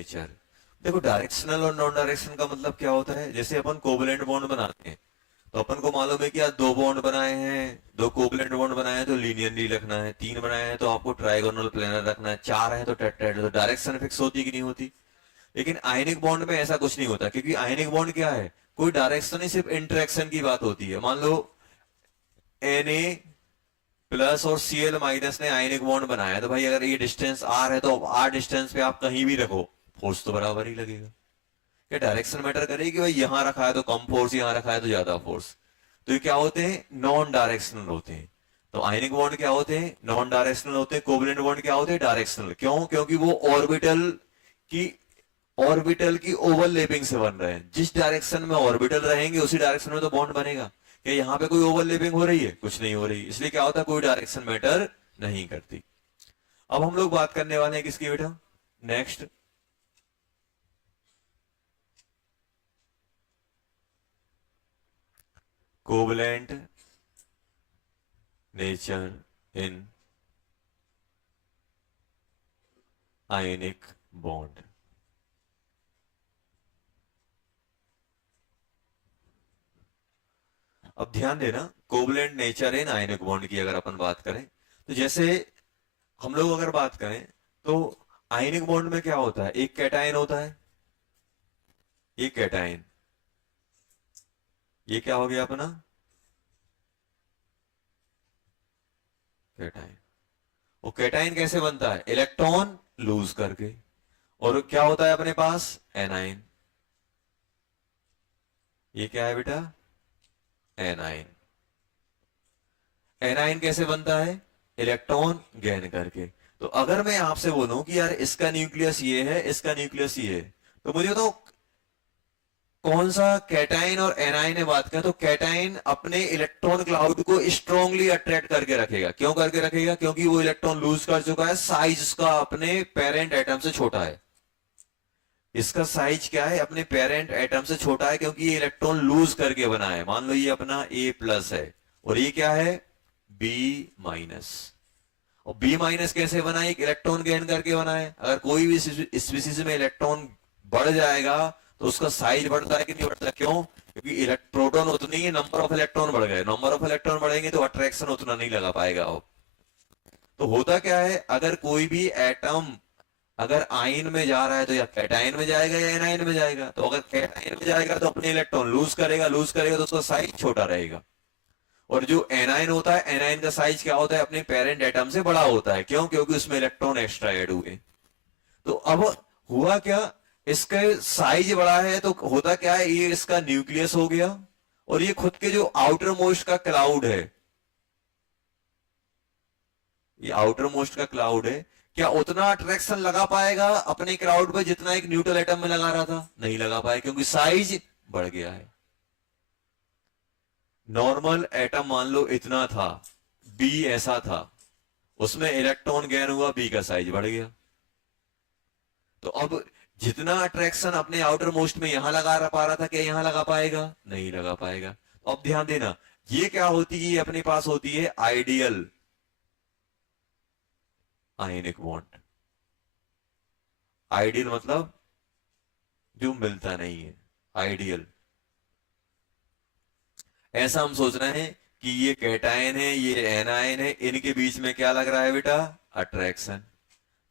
Nature. देखो directional और non directional का मतलब क्या होता है, जैसे अपन कोवलेंट बॉन्ड बनाते हैं तो अपन को मालूम है कि यार दो बॉन्ड बनाए हैं, दो कोवलेंट बॉन्ड बनाए हैं तो लीनियरली रखना है, तीन बनाए हैं तो आपको ट्राइगोनल प्लेनर रखना है, चार है तो टेट्राहेड्रल। तो डायरेक्शन फिक्स होती कि नहीं होती। लेकिन आयनिक बॉन्ड में ऐसा कुछ नहीं होता, क्योंकि आयनिक बॉन्ड क्या है, कोई डायरेक्शन नहीं, सिर्फ इंटरेक्शन की बात होती है। मान लो Na प्लस और Cl माइनस ने आयनिक बॉन्ड बनाया है, तो भाई अगर ये डिस्टेंस r है तो r डिस्टेंस पे आप कहीं भी रखो फोर्स तो बराबर ही लगेगा। क्या डायरेक्शन मैटर करेगी कि भाई यहां रखा है तो कम फोर्स, यहां रखा है तो ज्यादा फोर्स। तो ये क्या होते हैं, नॉन डायरेक्शनल होते हैं। तो आयनिक बॉन्ड क्या होते हैं, नॉन डायरेक्शनल होते हैं। कोवलेंट बॉन्ड क्या होते हैं, डायरेक्शनल। क्यों, क्योंकि वो ऑर्बिटल की ओवरलैपिंग से बन रहे हैं। जिस डायरेक्शन में ऑर्बिटल रहेंगे उसी डायरेक्शन में तो बॉन्ड बनेगा। क्या यहां पे कोई ओवरलैपिंग हो रही है, कुछ नहीं हो रही, इसलिए क्या होता है, कोई डायरेक्शन मैटर नहीं करती। अब हम लोग बात करने वाले हैं किसकी बेटा, next covalent nature in ionic bond. अब ध्यान देना, covalent nature in ionic bond की अगर अपन बात करें तो जैसे हम लोग अगर बात करें तो आयनिक बॉन्ड में क्या होता है, एक कैटायन होता है, एक कैटायन, ये क्या हो गया अपना कैटायन। वो कैटायन कैसे बनता है, इलेक्ट्रॉन लूज करके। और क्या होता है अपने पास, एनाइन। ये क्या है बेटा, एनाइन। एनाइन कैसे बनता है, इलेक्ट्रॉन गेन करके। तो अगर मैं आपसे बोलूं कि यार इसका न्यूक्लियस ये है, इसका न्यूक्लियस ये है, तो मुझे तो कौन सा कैटाइन और एनाइन में बात करें तो कैटाइन अपने इलेक्ट्रॉन क्लाउड को स्ट्रांगली अट्रैक्ट करके रखेगा। क्यों करके रखेगा, क्योंकि वो इलेक्ट्रॉन लूज कर चुका है, साइज उसका अपने पेरेंट एटम से छोटा है। इसका साइज क्या है, अपने पेरेंट एटम से छोटा है, क्योंकि ये इलेक्ट्रॉन लूज करके बना है। मान लो ये अपना A प्लस है और ये क्या है, B माइनस। और B माइनस कैसे बना है, एक इलेक्ट्रॉन गेन करके बना है। अगर कोई भी स्पीसीज में इलेक्ट्रॉन बढ़ जाएगा तो उसका साइज बढ़ता है कि नहीं बढ़ता, क्यों, क्योंकि प्रोटॉन उतनी ही, नंबर ऑफ इलेक्ट्रॉन बढ़ गए, नंबर ऑफ इलेक्ट्रॉन बढ़ेंगे तो अट्रैक्शन उतना नहीं लगा पाएगा। तो होता क्या है, अगर कोई भी एटम अगर आयन में जा रहा है तो या कैटायन में जाएगा या एनायन में जाएगा। तो अगर कैटायन में जाएगा तो अपने इलेक्ट्रॉन लूज करेगा, लूज करेगा तो उसका साइज छोटा रहेगा। और जो एनायन होता है, एनायन का साइज क्या होता है, अपने पेरेंट एटम से बड़ा होता है। क्यों, क्योंकि उसमें इलेक्ट्रॉन एक्स्ट्रा ऐड हुए। तो अब हुआ क्या, इसका साइज बड़ा है तो होता क्या है, ये इसका न्यूक्लियस हो गया और ये खुद के जो आउटर मोस्ट का क्लाउड है, ये आउटर मोस्ट का क्लाउड है, क्या उतना अट्रैक्शन लगा पाएगा अपने क्राउड पे जितना एक न्यूट्रल एटम में लगा रहा था, नहीं लगा पाएगा, क्योंकि साइज बढ़ गया है। नॉर्मल एटम मान लो इतना था, B ऐसा था, उसमें इलेक्ट्रॉन गेन हुआ, B का साइज बढ़ गया। तो अब जितना अट्रैक्शन अपने आउटर मोस्ट में यहां लगा पा रहा था, क्या यहां लगा पाएगा, नहीं लगा पाएगा। तो अब ध्यान देना, ये क्या होती है, ये अपने पास होती है आइडियल आयनिक बॉन्ड। आइडियल मतलब जो मिलता नहीं है, आइडियल। ऐसा हम सोच रहे हैं कि ये कैटायन है, ये एनायन है, इनके बीच में क्या लग रहा है बेटा, अट्रैक्शन,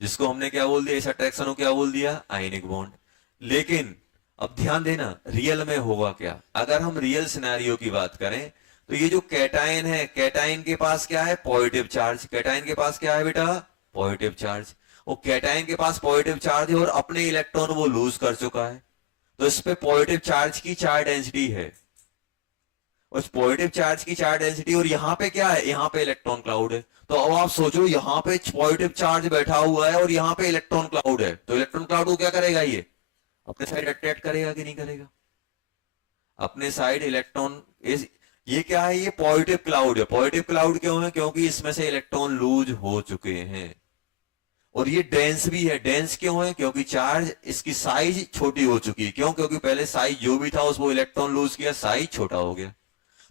जिसको हमने क्या बोल दिया, इस अट्रैक्शन को क्या बोल दिया, आयनिक बॉन्ड। लेकिन अब ध्यान देना, रियल में होगा क्या, अगर हम रियल सिनेरियो की बात करें तो ये जो कैटायन है, कैटायन के पास क्या है, पॉजिटिव चार्ज। कैटायन के पास क्या है बेटा, पॉजिटिव चार्ज। वो कैटायन के पास पॉजिटिव चार्ज है और अपने इलेक्ट्रॉन वो लूज कर चुका है, तो इस पे पॉजिटिव चार्ज की चार्ज डेंसिटी है। उस पॉजिटिव चार्ज की चार्ज डेंसिटी, और यहाँ पे क्या है, यहाँ पे इलेक्ट्रॉन क्लाउड है। तो अब आप सोचो, यहाँ पे पॉजिटिव चार्ज बैठा हुआ है और यहाँ पे इलेक्ट्रॉन क्लाउड है, तो इलेक्ट्रॉन क्लाउड को क्या करेगा, ये अपने साइड अट्रैक्ट करेगा कि नहीं करेगा, अपने साइड इलेक्ट्रॉन इस, ये क्या है, ये पॉजिटिव क्लाउड है। पॉजिटिव क्लाउड क्यों है, क्योंकि इसमें से इलेक्ट्रॉन लूज हो चुके हैं। और ये डेंस भी है। डेंस क्यों है, क्योंकि चार्ज, इसकी साइज छोटी हो चुकी है। क्यों, क्योंकि पहले साइज जो भी था उसको इलेक्ट्रॉन लूज किया, साइज छोटा हो गया।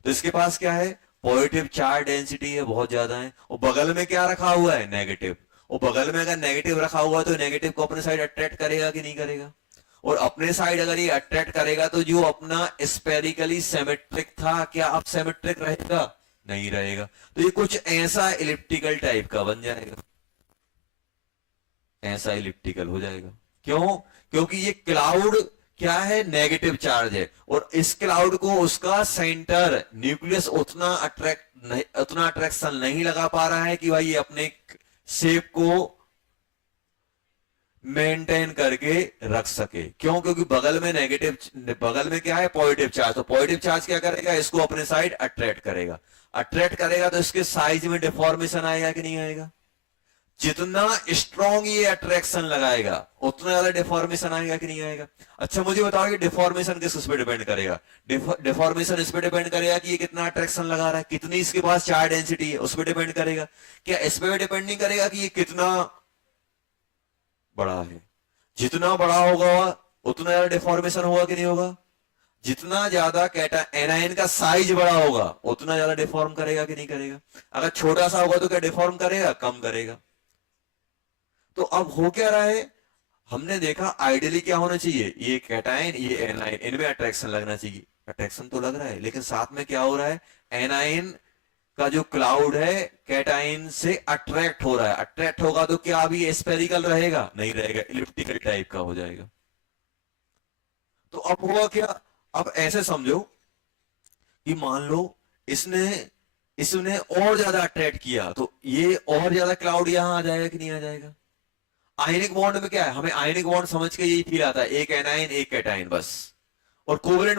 तो इसके पास क्या है, पॉजिटिव चार्ज डेंसिटी है, बहुत ज्यादा है। और बगल में क्या रखा हुआ है, नेगेटिव। और बगल में अगर नेगेटिव रखा हुआ तो नेगेटिव को अपने साइड अट्रैक्ट करेगा कि नहीं करेगा? और अपने साइड अगर ये अट्रैक्ट करेगा तो जो अपना स्पेरिकली सिमेट्रिक था, क्या अब सिमेट्रिक रहेगा? नहीं रहेगा। तो ये कुछ ऐसा इलिप्टिकल टाइप का बन जाएगा, ऐसा इलिप्टिकल हो जाएगा। क्यों? क्योंकि ये क्लाउड क्या है? नेगेटिव चार्ज है, और इस क्लाउड को उसका सेंटर न्यूक्लियस उतना अट्रैक्शन नहीं लगा पा रहा है कि भाई ये अपने शेप को मेंटेन करके रख सके। क्यों? क्योंकि बगल में नेगेटिव, बगल में क्या है? Positive charge. तो पॉजिटिव चार्ज क्या करेगा? इसको अपने साइड अट्रैक्ट करेगा। अट्रैक्ट करेगा तो इसके साइज में डिफॉर्मेशन आएगा कि नहीं आएगा? जितना स्ट्रॉन्ग ये अट्रैक्शन लगाएगा उतना ज्यादा डिफॉर्मेशन आएगा कि नहीं आएगा? अच्छा मुझे बताओ, ये डिफॉर्मेशन किस पे डिपेंड करेगा? डिफॉर्मेशन इस पे डिपेंड करेगा कि ये कितना अट्रैक्शन लगा रहा है, कितनी इसके पास चार्ज डेंसिटी है, उस पर डिपेंड करेगा। क्या इस पे डिपेंड नहीं करेगा कि ये कितना बड़ा है? जितना बड़ा होगा उतना ज्यादा डिफॉर्मेशन होगा कि नहीं होगा? जितना ज्यादा कैटा एनायन का साइज बड़ा होगा उतना ज्यादा डिफॉर्म करेगा कि नहीं करेगा? अगर छोटा सा होगा तो क्या डिफॉर्म करेगा? कम करेगा। तो अब हो क्या रहा है? हमने देखा आइडियली क्या होना चाहिए, ये कैटायन ये एनायन, इनमें अट्रैक्शन लगना चाहिए। अट्रैक्शन तो लग रहा है, लेकिन साथ में क्या हो रहा है? एनायन का जो क्लाउड है कैटायन से अट्रैक्ट हो रहा है। अट्रैक्ट होगा तो क्या अभी स्पेरिकल रहेगा? नहीं रहेगा, इलिप्टिकल टाइप का हो जाएगा। तो अब हुआ क्या? अब ऐसे समझो कि मान लो इसने इसने और ज्यादा अट्रैक्ट किया, तो ये और ज्यादा क्लाउड यहां आ जाएगा कि नहीं आ जाएगा? आयनिक बॉन्ड में क्या है? हमें आयनिक बॉन्ड समझ के यही फील आता है, एक एनाइन एक कैटाइन बस। और कोवेलेंट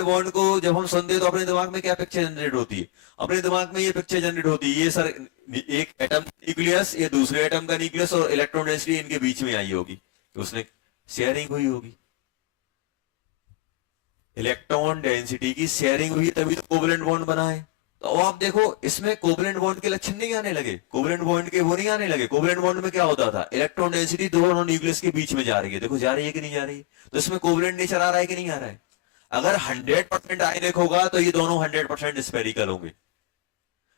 बॉन्ड को जब हम सुनते हैं तो अपने दिमाग में क्या पिक्चर जनरेट होती है? अपने दिमाग में ये पिक्चर जनरेट होती है, ये सर एक एटम न्यूक्लियस, ये दूसरे एटम का न्यूक्लियस, और इलेक्ट्रॉन डेंसिटी इनके बीच में आई होगी, उसने शेयरिंग हुई होगी, इलेक्ट्रॉन डेंसिटी की शेयरिंग हुई, तभी तो कोवेलेंट बॉन्ड बना है। तो अब आप देखो इसमें कोवेलेंट बॉन्ड के लक्षण नहीं आने लगे, कोवेलेंट बॉन्ड के वो नहीं आने लगे। कोवेलेंट बॉन्ड में क्या होता था? इलेक्ट्रॉन डेंसिटी दोनों न्यूक्लियस के बीच में जा रही है, देखो जा रही है कि नहीं जा रही है? तो इसमें कोवेलेंट नेचर आ रहा है कि नहीं आ रहा है? अगर 100% आयनिक होगा तो ये दोनों 100% स्पेरिकल होंगे,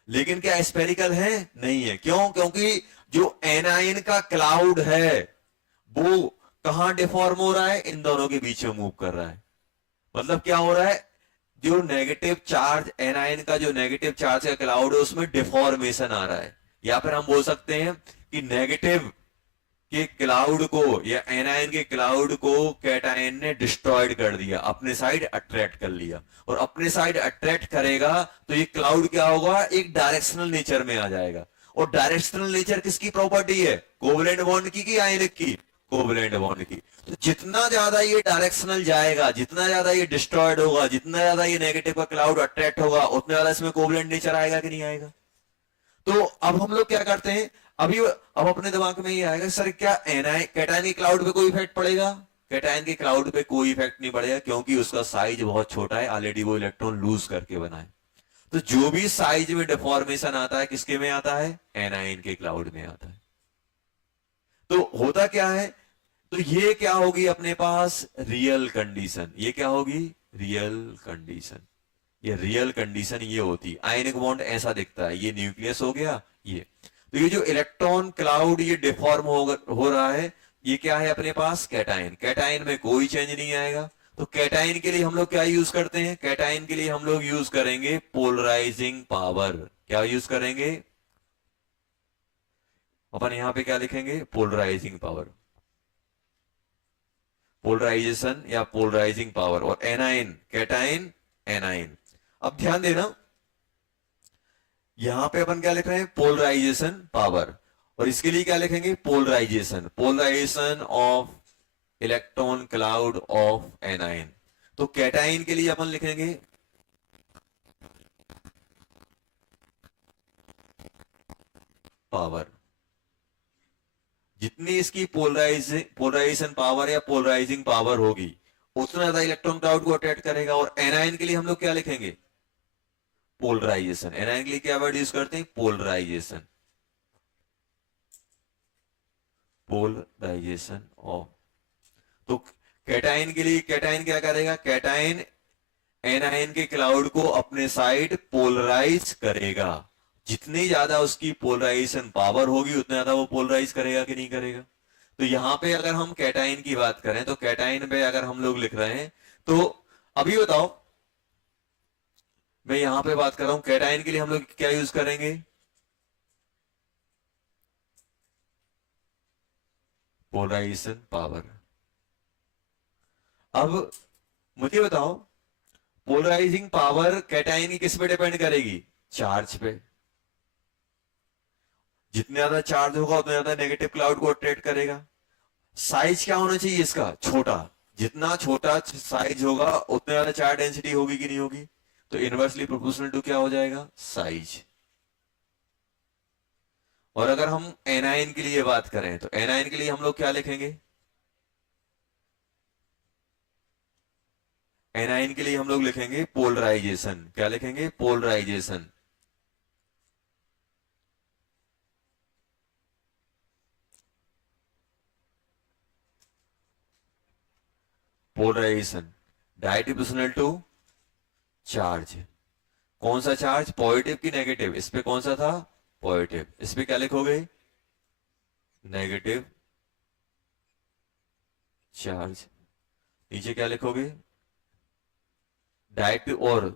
लेकिन क्या स्पेरिकल है? नहीं है। क्यों? क्योंकि जो एनायन का क्लाउड है वो कहां डिफॉर्म हो रहा है? इन दोनों के बीच में मूव कर रहा है। मतलब क्या हो रहा है? जो नेगेटिव चार्ज एनायन का, जो नेगेटिव चार्ज का क्लाउड है उसमें डिफॉर्मेशन आ रहा है। या फिर हम बोल सकते हैं कि नेगेटिव के क्लाउड को या एनायन के क्लाउड को कैटायन ने डिस्ट्रॉयड कर दिया, अपने साइड अट्रैक्ट कर लिया। और अपने साइड अट्रैक्ट करेगा तो ये क्लाउड क्या होगा? एक डायरेक्शनल नेचर में आ जाएगा। और डायरेक्शनल नेचर किसकी प्रॉपर्टी है? कोवेलेंट बॉन्ड की आयनिक की? कोवेलेंट बॉन्ड की। तो जितना ज्यादा ये डायरेक्शनल जाएगा, जितना ज्यादा ये डिस्ट्रॉयड होगा, जितना ज्यादा ये नेगेटिव का क्लाउड अट्रैक्ट होगा, उतना ज्यादा इसमें कोवेलेंट नेचर आएगा कि नहीं आएगा? तो अब हम लोग क्या करते हैं, अब अपने दिमाग में ये आएगा, सर क्या एनायन कैटायन के क्लाउड पे कोई इफेक्ट पड़ेगा? कैटायन के क्लाउड पे कोई इफेक्ट नहीं पड़ेगा, क्योंकि उसका साइज बहुत छोटा है, ऑलरेडी वो इलेक्ट्रॉन लूज करके बना है। तो जो भी साइज में डिफॉर्मेशन आता है किसके में आता है? एनायन के क्लाउड में आता है। तो होता क्या है? तो ये क्या होगी अपने पास? Real condition. ये क्या होगी? Real condition. ये रियल कंडीशन ये होती, आयनिक बॉन्ड ऐसा दिखता है, ये न्यूक्लियस हो गया ये। तो ये जो इलेक्ट्रॉन क्लाउड ये डिफॉर्म हो रहा है, ये क्या है अपने पास? कैटायन। कैटायन में कोई चेंज नहीं आएगा। तो कैटायन के लिए हम लोग क्या यूज करते हैं? कैटायन के लिए हम लोग यूज करेंगे पोलराइजिंग पावर। क्या यूज करेंगे अपन? यहां पे क्या लिखेंगे? पोलराइजिंग पावर, पोलराइजेशन या पोलराइजिंग पावर। और एनाइन, कैटायन, एनाइन। अब ध्यान देना, यहां पे अपन क्या लिख रहे हैं? Polarization power. और इसके लिए क्या लिखेंगे? Polarization, polarization of electron cloud of anion. तो कैटायन के लिए अपन लिखेंगे पावर। जितनी इसकी पोलराइजेशन पावर या पोलराइजिंग पावर होगी उतना ज्यादा इलेक्ट्रॉन क्लाउड को अट्रैक्ट करेगा। और एनायन के लिए हम लोग क्या लिखेंगे? पोलराइजेशन। एनायन के लिए क्या वर्ड यूज करते हैं? Polarization, polarization of. तो कैटायन के लिए कैटायन क्या करेगा? कैटायन एनायन के क्लाउड को अपने साइड पोलराइज करेगा। जितनी ज्यादा उसकी पोलराइजेशन पावर होगी उतना ज्यादा वो पोलराइज करेगा कि नहीं करेगा। तो यहाँ पे अगर हम कैटाइन की बात करें तो कैटाइन पे अगर हम लोग लिख रहे हैं तो अभी बताओ, मैं यहाँ पे बात कर रहा हूं कैटाइन के लिए हम लोग क्या यूज करेंगे, पोलराइजेशन पावर। अब मुझे बताओ, पोलराइजिंग पावर कैटाइन की किस पे डिपेंड करेगी, चार्ज पे। जितने ज्यादा चार्ज होगा उतना ज्यादा नेगेटिव क्लाउड को अट्रैक्ट करेगा। साइज क्या होना चाहिए इसका, छोटा। जितना छोटा साइज होगा उतना ज्यादा चार्ज डेंसिटी होगी कि नहीं होगी। तो इनवर्सली प्रोपोर्शनल टू क्या हो जाएगा, साइज। और अगर हम एनाइन के लिए बात करें तो एनाइन के लिए हम लोग क्या लिखेंगे, एनाइन के लिए हम लोग लिखेंगे पोलराइजेशन। क्या लिखेंगे, polarization. Polarization directly proportional to charge. कौन सा चार्ज, पॉजिटिव की नेगेटिव, इस पे कौन सा था, पॉजिटिव। इस पे क्या लिखोगे, नेगेटिव चार्ज। नीचे क्या लिखोगे, डायरेक्टिव और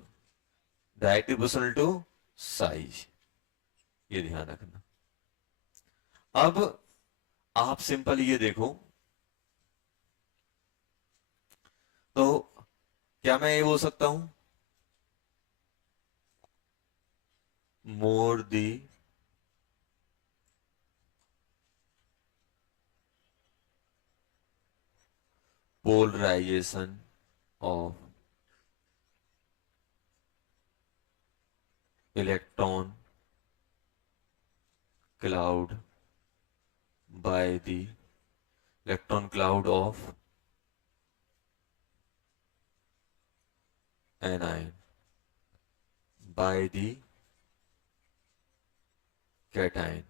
डायरेक्टिव प्रोपोर्शनल टू साइज। ये ध्यान रखना। अब आप सिंपल ये देखो, तो क्या मैं ये बोल सकता हूं, मोर दी polarization of electron cloud by the electron cloud of anion by the cation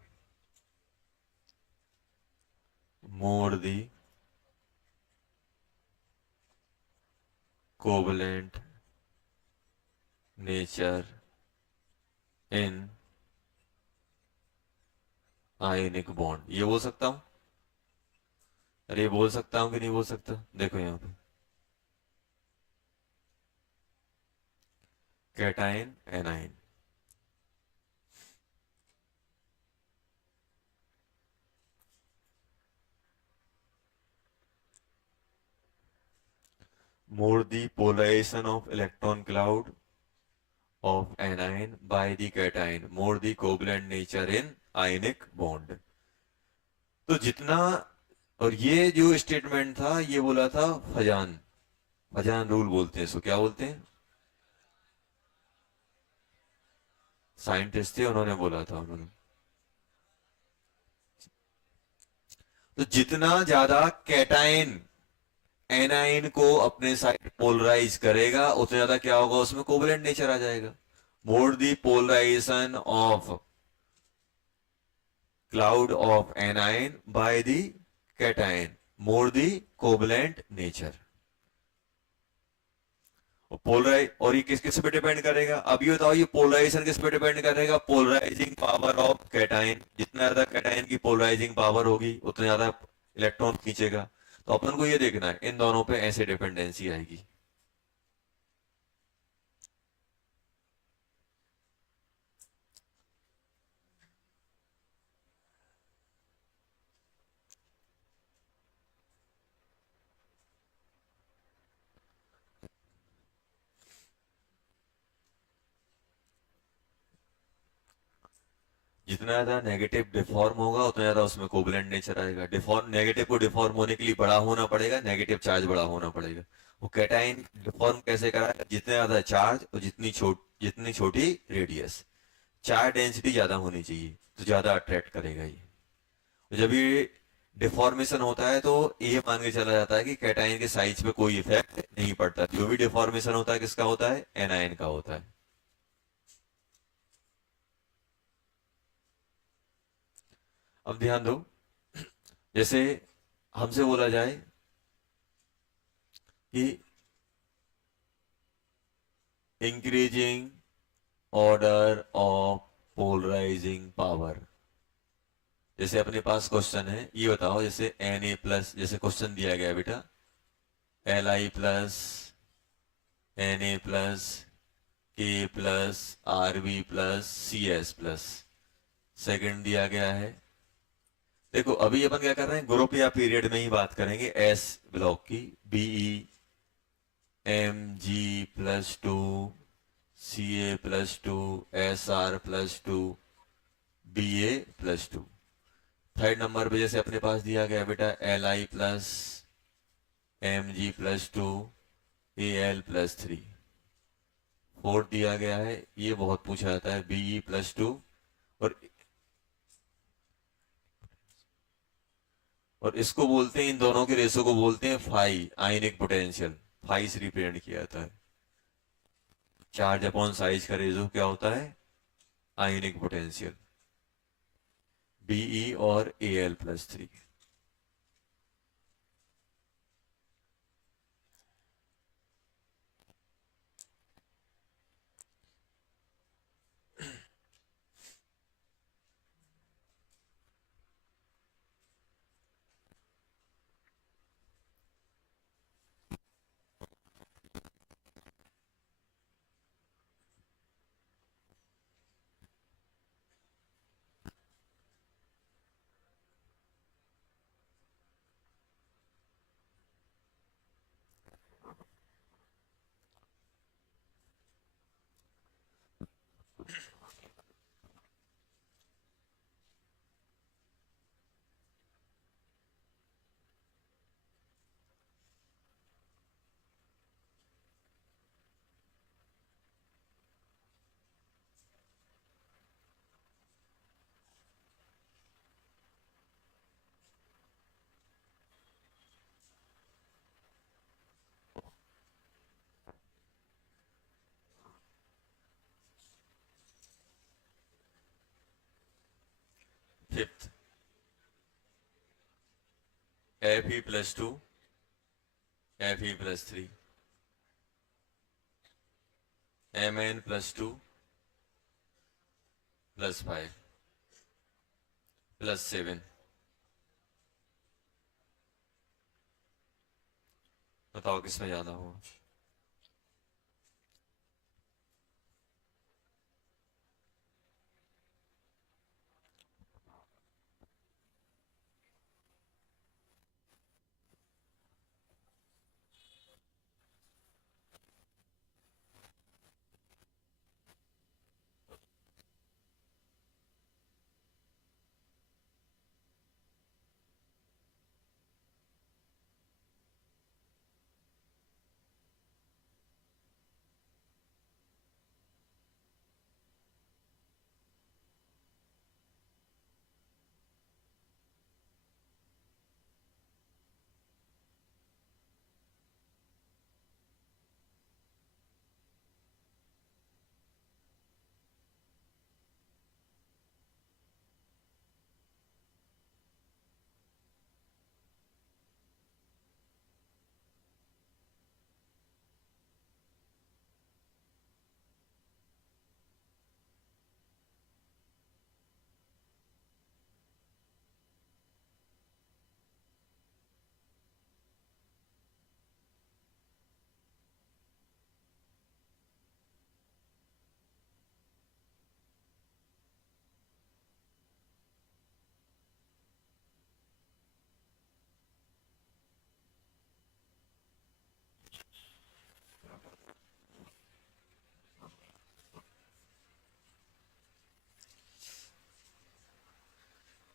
more the covalent nature in ionic bond। ये बोल सकता हूं, अरे ये बोल सकता हूं कि नहीं बोल सकता, देखो यहां पे cation anion. More the polarization of electron cloud of anion by the cation more the covalent nature in ionic bond। तो जितना, और ये जो स्टेटमेंट था ये बोला था फजान, फजान रूल बोलते हैं इसको, क्या बोलते हैं, साइंटिस्ट थे उन्होंने बोला था उन्होंने। तो जितना ज्यादा कैटाइन एनाइन को अपने साइड पोलराइज करेगा उतना ज्यादा क्या होगा, उसमें कोवलेंट नेचर आ जाएगा। More the polarization of cloud of anion by the cation more the covalent nature. Polarize, और ये किस किस पे डिपेंड करेगा, अब ये बताओ ये पोलराइजेशन किस पे डिपेंड करेगा, पोलराइजिंग पावर ऑफ कैटाइन। जितना ज्यादा कैटाइन की पोलराइजिंग पावर होगी उतना ज्यादा इलेक्ट्रॉन खींचेगा। तो अपन को ये देखना है इन दोनों पे ऐसे डिपेंडेंसी आएगी। जितना ज्यादा नेगेटिव डिफॉर्म होगा उतना ज्यादा उसमें कोवलेंट नेचर आएगा। डिफॉर्म, नेगेटिव को डिफॉर्म होने के लिए बड़ा होना पड़ेगा, नेगेटिव चार्ज बड़ा होना पड़ेगा। वो कैटाइन डिफॉर्म कैसे कराएगा, जितना ज्यादा चार्ज और जितनी छोटी रेडियस, चार्ज डेंसिटी ज्यादा होनी चाहिए तो ज्यादा अट्रैक्ट करेगा ये। तो जब ये डिफॉर्मेशन होता है तो ये मान के चला जाता है कि कैटाइन के साइज पे कोई इफेक्ट नहीं पड़ता। जो भी डिफॉर्मेशन होता है किसका होता है, एनायन का होता है। अब ध्यान दो, जैसे हमसे बोला जाए कि increasing order of polarizing power. जैसे अपने पास क्वेश्चन है, ये बताओ, जैसे Na प्लस, जैसे क्वेश्चन दिया गया बेटा, Li plus Na plus K plus Rb plus Cs plus, second दिया गया है। देखो अभी अपन क्या कर रहे हैं, ग्रुप या पीरियड में ही बात करेंगे। एस ब्लॉक की Be Mg plus 2 Ca plus 2 Sr plus 2 Ba plus 2। Third number पे जैसे अपने पास दिया गया बेटा, Li plus Mg plus 2 Al plus 3। Fourth दिया गया है, ये बहुत पूछा जाता है, Be प्लस 2, और इसको बोलते हैं, इन दोनों के रेशो को बोलते हैं फाई, आयनिक पोटेंशियल। फाई से रिप्रेजेंट किया जाता है। चार्ज अपॉन साइज का रेशो क्या होता है, आयनिक पोटेंशियल। Be और Al plus 3। Fifth, Fe plus 2 Fe plus 3 Mn plus 2 plus 5 plus 7। बताओ किसमें ज्यादा होगा।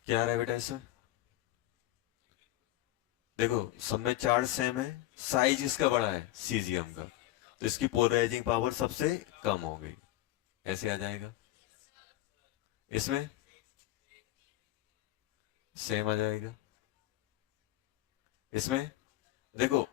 क्या आ रहा है बेटा इसमें, देखो सब में चार्ज सेम है, साइज इसका बड़ा है सीजियम का, तो इसकी पोलराइजिंग पावर सबसे कम हो गई, ऐसे आ जाएगा। इसमें सेम आ जाएगा। इसमें देखो,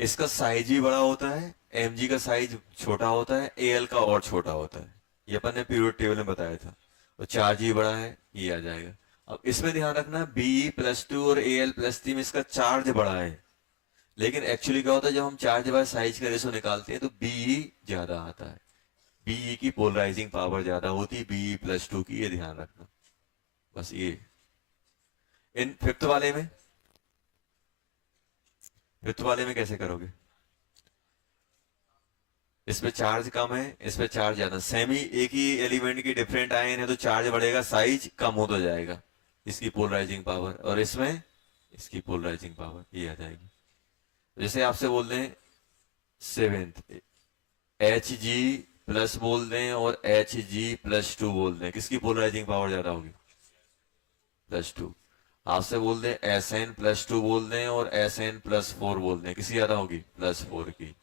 इसका साइज भी बड़ा होता है, Mg का साइज छोटा होता है, Al का और छोटा होता है, ये अपन ने पीरियड टेबल में बताया था। तो चार्ज भी बड़ा है, ये आ जाएगा। अब इसमें ध्यान रखना, Be प्लस 2 और Al प्लस 3 में इसका चार्ज बड़ा है, लेकिन एक्चुअली क्या होता है, जब हम चार्ज बाय साइज का रेशो निकालते हैं तो Be ज्यादा आता है। बीई की पोलराइजिंग पावर ज्यादा होती है BE+2 की, ये ध्यान रखना बस। ये इन फिफ्थ वाले में कैसे करोगे? इस पे चार्ज कम है, इस पे चार्ज ज्यादा, सेमी एक ही एलिमेंट की डिफरेंट आयन है तो चार्ज बढ़ेगा, साइज कम होता जाएगा, इसकी पोलराइजिंग पावर। और इसमें इसकी पोलराइजिंग पावर ये आ जाएगी। जैसे आपसे बोल दें सेवेंथ Hg+ बोल दें और Hg+2 बोल दें, किसकी पोलराइजिंग पावर ज्यादा होगी? +2। आपसे बोल दें Sn+2 बोल दें और Sn+4 बोल दें, किसकी ज्यादा होगी? +4 की।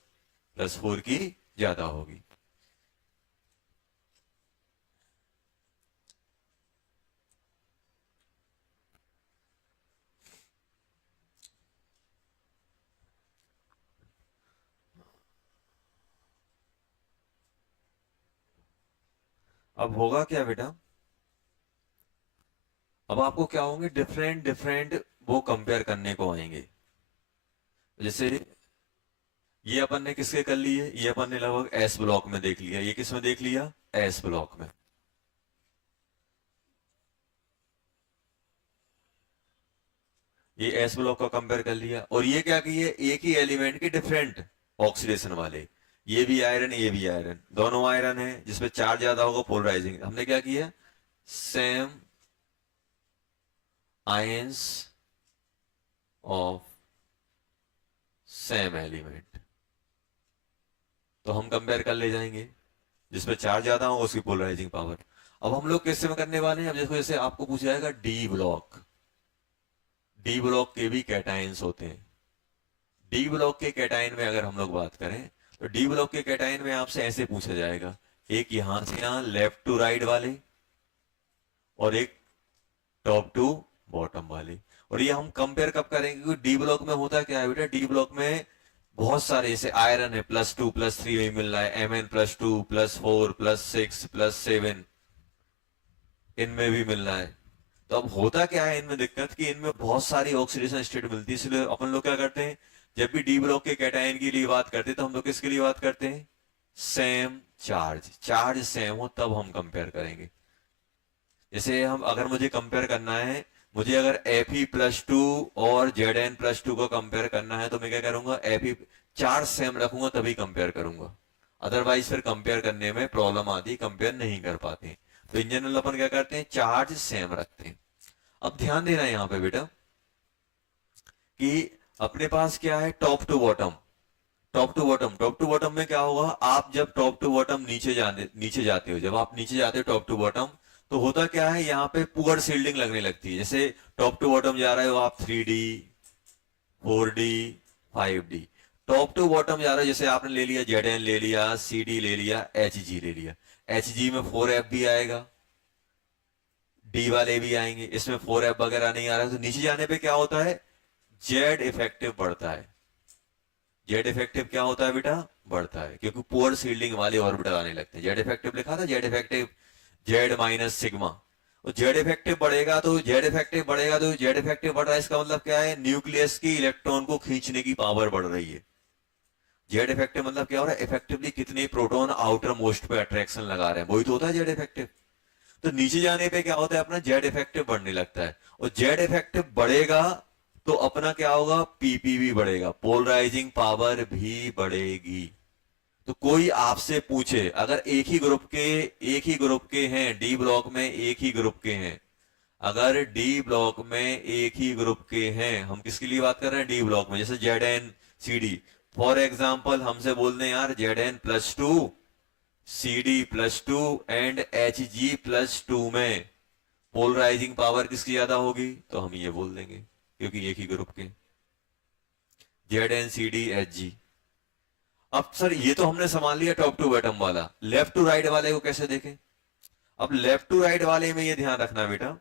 +4 की ज्यादा होगी। अब होगा क्या बेटा, अब आपको क्या होंगे, डिफरेंट डिफरेंट वो कंपेयर करने को आएंगे। जैसे ये अपन ने किसके कर लिए, ये अपन ने लगभग एस ब्लॉक में देख लिया, ये किस में देख लिया? एस ब्लॉक में। ये एस ब्लॉक का कंपेयर कर लिया, और ये क्या किए, एक ही एलिमेंट के डिफरेंट ऑक्सीडेशन वाले, ये भी आयरन ये भी आयरन, दोनों आयरन है जिसपे चार्ज ज्यादा होगा, पोलराइजिंग। हमने क्या किया, same ions of same element, तो हम कंपेयर कर ले जाएंगे, जिसपे चार्ज ज्यादा होगा उसकी पोलराइजिंग पावर। अब हम लोग किससे में करने वाले हैं, अब देखो जैसे आपको पूछा जाएगा डी ब्लॉक, डी ब्लॉक के भी कैटायंस होते हैं। डी ब्लॉक के कैटायन में अगर हम लोग बात करें तो डी ब्लॉक के कैटायन में आपसे ऐसे पूछा जाएगा, एक यहां से यहां लेफ्ट टू राइट वाले, और एक टॉप टू बॉटम वाले। और ये हम कंपेयर कब करेंगे, क्योंकि डी ब्लॉक में होता क्या है बेटा, डी ब्लॉक में बहुत सारे, जैसे आयरन है +2 +3 में मिल रहा है, Mn+2 +4 +6 +7 इनमें भी मिल रहा है। तो अब होता क्या है इनमें दिक्कत, कि इनमें बहुत सारी ऑक्सीडेशन स्टेट मिलती है, इसलिए अपन लोग क्या करते हैं, जब भी डी ब्लॉक के कैटायन के लिए बात करते हैं तो हम लोग किसके लिए बात करते हैं, सेम चार्ज, चार्ज सेम हो तब हम कंपेयर करेंगे। जैसे हम, अगर मुझे कंपेयर करना है, मुझे अगर Fe+2 और Zn+2 को कंपेयर करना है तो मैं क्या करूंगा, Fe चार्ज सेम रखूंगा तभी कंपेयर करूंगा, अदरवाइज फिर कंपेयर करने में प्रॉब्लम आती, कंपेयर नहीं कर पाते। तो इन जनरल अपन क्या करते हैं, चार्ज सेम रखते हैं। अब ध्यान देना है यहाँ पे बेटा कि अपने पास क्या है, top to bottom, top to bottom. Top to bottom में क्या होगा, आप जब टॉप टू बॉटम नीचे जाते हो, जब आप नीचे जाते हो टॉप टू बॉटम, तो होता क्या है, यहाँ पे पुअर सील्डिंग लगने लगती है। जैसे टॉप टू बॉटम जा रहे हो आप 3D 4D 5D, top to bottom जा रहे हो, जैसे आपने ले लिया Zn ले लिया, CD ले लिया, Hg ले लिया, Hg में 4F भी आएगा, डी वाले भी आएंगे, इसमें 4F वगैरह नहीं आ रहा है, तो नीचे जाने पे क्या होता है, जेड इफेक्टिव बढ़ता है। जेड इफेक्टिव क्या होता है बेटा, बढ़ता है, क्योंकि पोअर सील्डिंग वाले ऑर्बिटल आने लगते हैं। जेड इफेक्टिव लिखा था, जेड इफेक्टिव Z-σ, तो जेड इफेक्टिव बढ़ेगा, तो जेड इफेक्टिव बढ़ेगा, तो जेड इफेक्टिव बढ़ रहा है, इसका मतलब क्या है, न्यूक्लियस की इलेक्ट्रॉन को खींचने की पावर बढ़ रही है। जेड इफेक्टिव मतलब क्या हो रहा है, इफेक्टिवली कितने प्रोटॉन आउटर मोस्ट पे अट्रैक्शन लगा रहे हैं, वही तो होता है जेड इफेक्टिव। तो नीचे जाने पे क्या होता है, अपना जेड इफेक्टिव बढ़ने लगता है, और जेड इफेक्टिव बढ़ेगा तो अपना क्या होगा, पीपी भी बढ़ेगा, पोलराइजिंग पावर भी बढ़ेगी। तो कोई आपसे पूछे, अगर एक ही ग्रुप के हैं, डी ब्लॉक में एक ही ग्रुप के हैं, अगर डी ब्लॉक में एक ही ग्रुप के हैं, हम किसके लिए बात कर रहे हैं, डी ब्लॉक में, जैसे Zn CD, फॉर एग्जाम्पल हमसे बोल दें यार Zn+2 CD+2 एंड Hg+2 में पोलराइजिंग पावर किसकी ज्यादा होगी, तो हम ये बोल देंगे, क्योंकि एक ही ग्रुप के Zn CD Hg। अब सर ये तो हमने संभाल लिया टॉप टू बॉटम वाला, लेफ्ट टू राइट वाले को कैसे देखें। अब लेफ्ट टू राइट वाले में ये ध्यान रखना बेटा,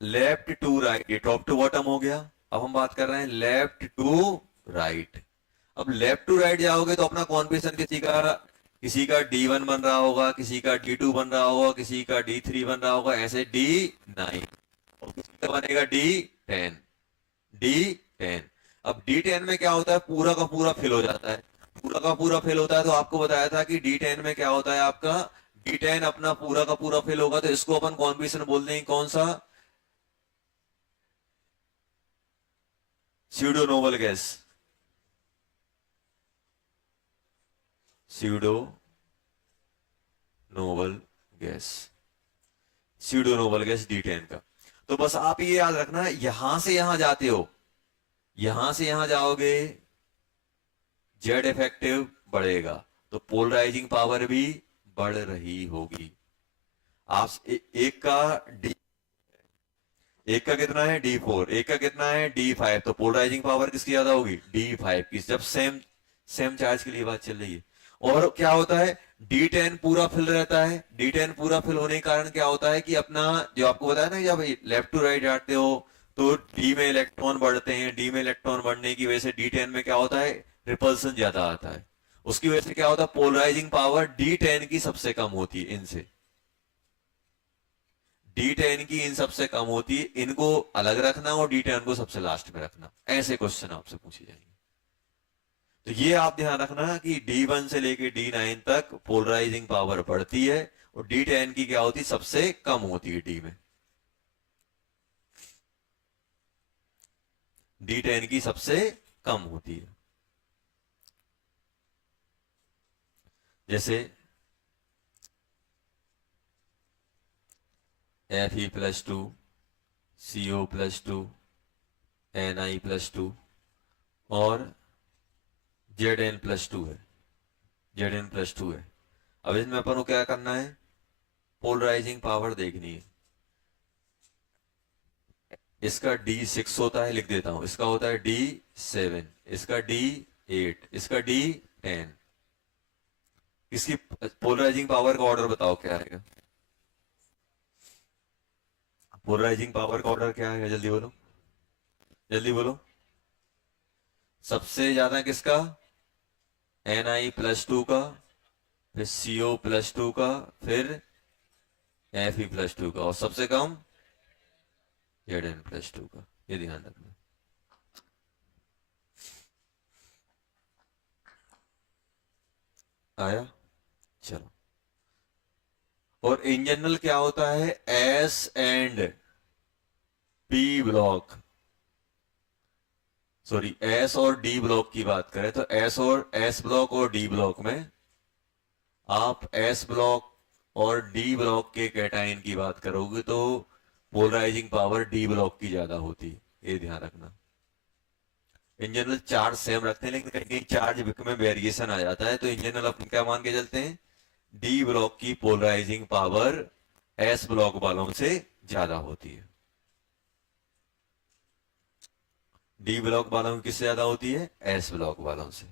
लेफ्ट टू राइट, ये टॉप टू बॉटम हो गया, अब हम बात कर रहे हैं लेफ्ट टू राइट। अब लेफ्ट टू राइट जाओगे तो अपना कॉन्बिनेशन किसी का D1 बन रहा होगा, किसी का D2 बन रहा होगा, किसी का D3 बन रहा होगा, ऐसे D9, और किसी का बनेगा D10। अब D10 में क्या होता है, पूरा का पूरा फिल हो जाता है, पूरा का पूरा फिल होता है तो आपको बताया था कि D10 में क्या होता है आपका, D10 अपना पूरा का पूरा फिल होगा तो इसको अपन कॉन्फिगरेशन बोल देंगे कौन सा, pseudo noble gas, pseudo noble gas, pseudo noble gas D10 का। तो बस आप ये याद रखना, यहां से यहां जाते हो, यहां से यहां जाओगे, जेड इफेक्टिव बढ़ेगा तो पोलराइजिंग पावर भी बढ़ रही होगी। आप एक का डी, एक का कितना है D4, एक का कितना है D5, तो पोलराइजिंग पावर किसकी ज्यादा होगी, D5 की, जब सेम सेम चार्ज के लिए बात चल रही है। और क्या होता है, D10 पूरा फिल रहता है, D10 पूरा फिल होने के कारण क्या होता है कि अपना जो आपको बताया ना, जब लेफ्ट टू राइट जाते हो तो डी में इलेक्ट्रॉन बढ़ते हैं, डी में इलेक्ट्रॉन बढ़ने की वजह से D10 में क्या होता है, रिपल्सन ज्यादा आता है। उसकी वजह से क्या होता है, पोलराइजिंग पावर D10 की सबसे कम होती है इनसे, D10 की इन सबसे कम होती है, इनको अलग रखना और D10 को सबसे लास्ट में रखना, ऐसे क्वेश्चन आपसे पूछे जाएंगे। तो ये आप ध्यान रखना कि D1 से लेके D9 तक पोलराइजिंग पावर बढ़ती है और D10 की क्या होती है, सबसे कम होती है D में, D10 की सबसे कम होती है। जैसे Fe+2, CO+2, Ni+2 और Zn+2 है, Zn+2 है। अब इसमें अपन को क्या करना है, पोलराइजिंग पावर देखनी है। इसका D6 होता है, लिख देता हूं, इसका होता है D7, इसका D8, इसका D10। इसकी पोलराइजिंग पावर का ऑर्डर बताओ क्या आएगा, पोलराइजिंग पावर का ऑर्डर क्या आएगा, जल्दी बोलो, जल्दी बोलो। सबसे ज्यादा किसका, Ni+2 का, फिर CO+2 का, फिर Fe+2 का, और सबसे कम Zn+2 का, ये ध्यान रखना। आया, चलो। और इन जनरल क्या होता है, S and P block, sorry S और डी ब्लॉक की बात करें तो एस ब्लॉक और डी ब्लॉक में आप एस ब्लॉक और डी ब्लॉक के कैटाइन की बात करोगे तो पोलराइजिंग पावर डी ब्लॉक की ज्यादा होती है, ये ध्यान रखना। इन जनरल चार्ज सेम रखते हैं लेकिन कहीं कहीं चार्ज में वेरिएशन आ जाता है, तो इन जनरल अपन क्या मान के चलते हैं, डी ब्लॉक की पोलराइजिंग पावर एस ब्लॉक वालों से ज्यादा होती है। डी ब्लॉक वालों की किससे ज्यादा होती है, एस ब्लॉक वालों से।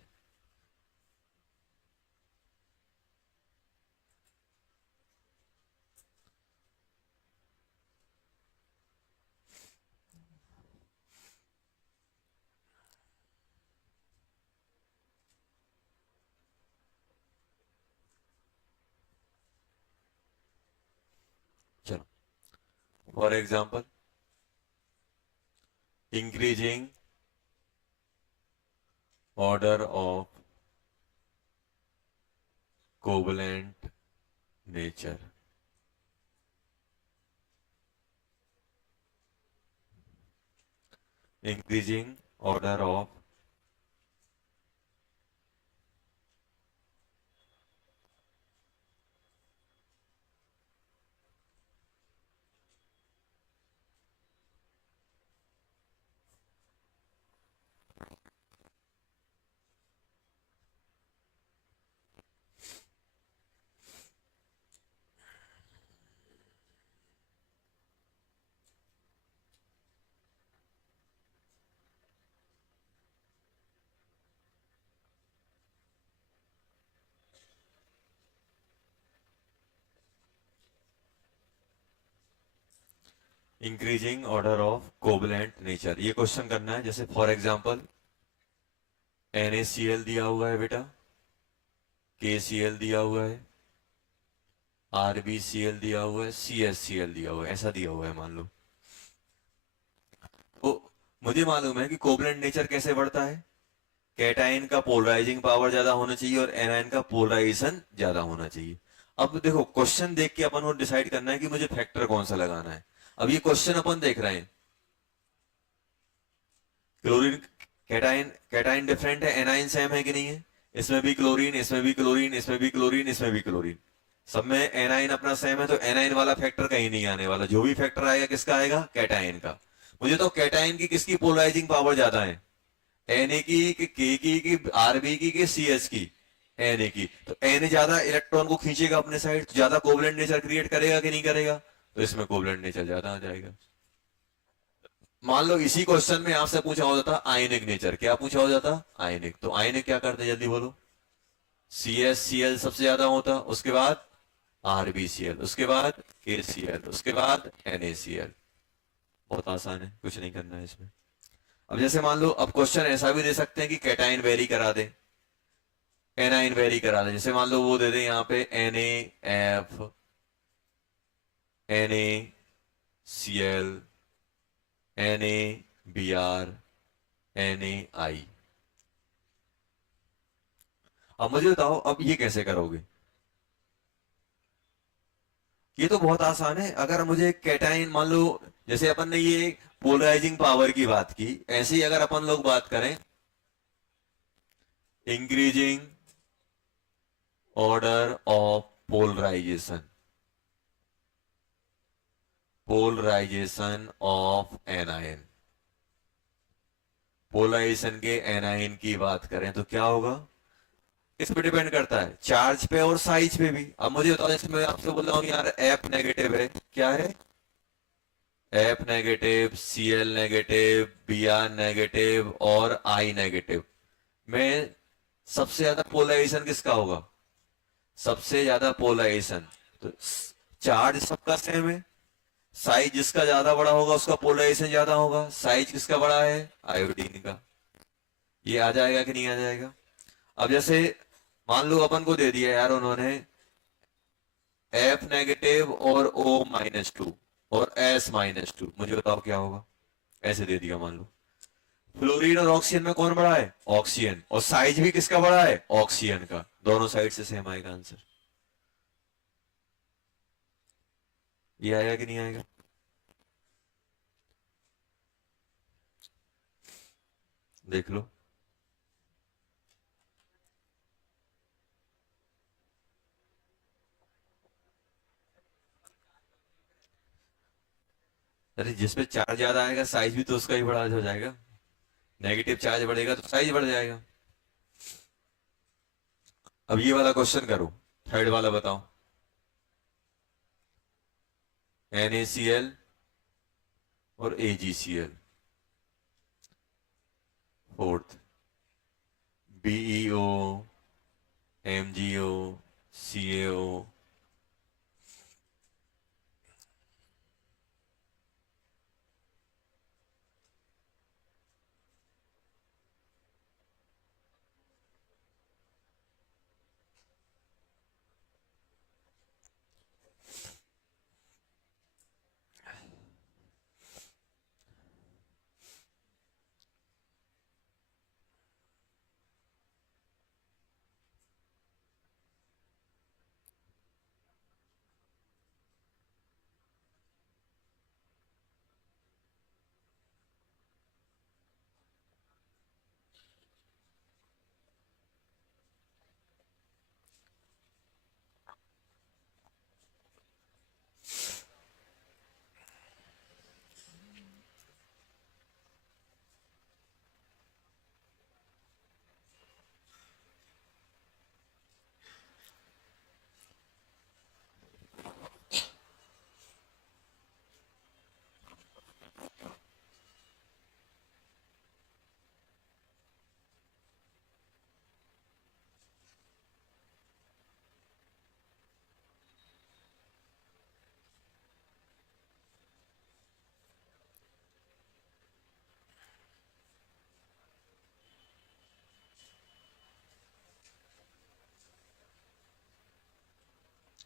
चलो, for example, increasing order of covalent nature, increasing order of increasing order of covalent nature, ये क्वेश्चन करना है। जैसे फॉर एग्जांपल NaCl दिया हुआ है बेटा, KCl दिया हुआ है, RbCl दिया हुआ है, CHCl दिया हुआ है, ऐसा दिया हुआ है मान लो। तो मुझे मालूम है कि कोवलेंट नेचर कैसे बढ़ता है, कैटाइन का पोलराइजिंग पावर ज्यादा होना चाहिए और एनायन का पोलराइजेशन ज्यादा होना चाहिए। अब देखो क्वेश्चन देख के अपन को डिसाइड करना है कि मुझे फैक्टर कौन सा लगाना है। अब ये क्वेश्चन अपन देख रहे हैं, क्लोरीन कैटाइन, कैटाइन डिफरेंट है, एनाइन सेम है कि नहीं है? इसमें भी क्लोरीन, इसमें भी क्लोरीन, इसमें भी क्लोरीन, इसमें भी क्लोरीन, सब में एनाइन अपना सेम है, तो एनाइन वाला फैक्टर कहीं नहीं आने वाला। जो भी फैक्टर आएगा किसका आएगा? कैटाइन का। मुझे तो कैटाइन की किसकी पोलराइजिंग पावर ज्यादा है? Na की के की Rb की CS की? Na की। तो Na ज्यादा इलेक्ट्रॉन को खींचेगा अपने साइड, तो ज्यादा कोवलेंट नेचर क्रिएट करेगा कि नहीं करेगा? तो इसमें कोवलेंट नेचर ज्यादा आ जाएगा। मान लो इसी क्वेश्चन में आपसे पूछा हो जाता आयनिक नेचर, क्या पूछा हो जाता? आयनिक। तो आयनिक क्या करते जल्दी बोलो? CsCl सबसे ज्यादा होता, उसके बाद RbCl, उसके बाद KCl, उसके बाद NaCl। बहुत आसान है, कुछ नहीं करना है इसमें। अब जैसे मान लो, अब क्वेश्चन ऐसा भी दे सकते हैं कि कैटाइन वेरी करा दे, एनाइन वेरी करा दे। जैसे मान लो वो दे दे यहाँ पे NaF, NaCl, NaBr, NaI। अब मुझे बताओ, अब ये कैसे करोगे? ये तो बहुत आसान है। अगर मुझे कैटाइन, मान लो जैसे अपन ने ये पोलराइजिंग पावर की बात की, ऐसे ही अगर अपन लोग बात करें increasing order of polarization, polarization of anion, polarization के एनायन की बात करें तो क्या होगा? इस पे डिपेंड करता है, चार्ज पे और साइज पे भी। अब मुझे बताओ, जैसे मैं आपसे बोल रहा हूँ यार एफ नेगेटिव है, क्या है? F negative, Cl negative, Br negative और I नेगेटिव में सबसे ज्यादा पोलराइजेशन किसका होगा? सबसे ज्यादा पोलराइजेशन, तो चार्ज सबका सेम है, साइज जिसका ज्यादा बड़ा होगा उसका पोलराइजेशन ज्यादा होगा। साइज किसका बड़ा है? आयोडीन का। ये आ जाएगा कि नहीं आ जाएगा? अब जैसे मान लो अपन को दे दिया यार उन्होंने F नेगेटिव और O-2 और S-2, मुझे बताओ क्या होगा? ऐसे दे दिया मान लो, फ्लोरीन और ऑक्सीजन में कौन बड़ा है? ऑक्सीजन। और साइज भी किसका बड़ा है? ऑक्सीजन का। दोनों साइड से सेम आएगा आंसर। ये आएगा कि नहीं आएगा? देख लो। अरे जिसपे चार्ज ज्यादा आएगा साइज भी तो उसका ही बड़ा हो जाएगा। नेगेटिव चार्ज बढ़ेगा तो साइज बढ़ जाएगा। अब ये वाला क्वेश्चन करो, थर्ड वाला बताओ। NaCl और AgCl। Fourth BeO, MgO, CaO।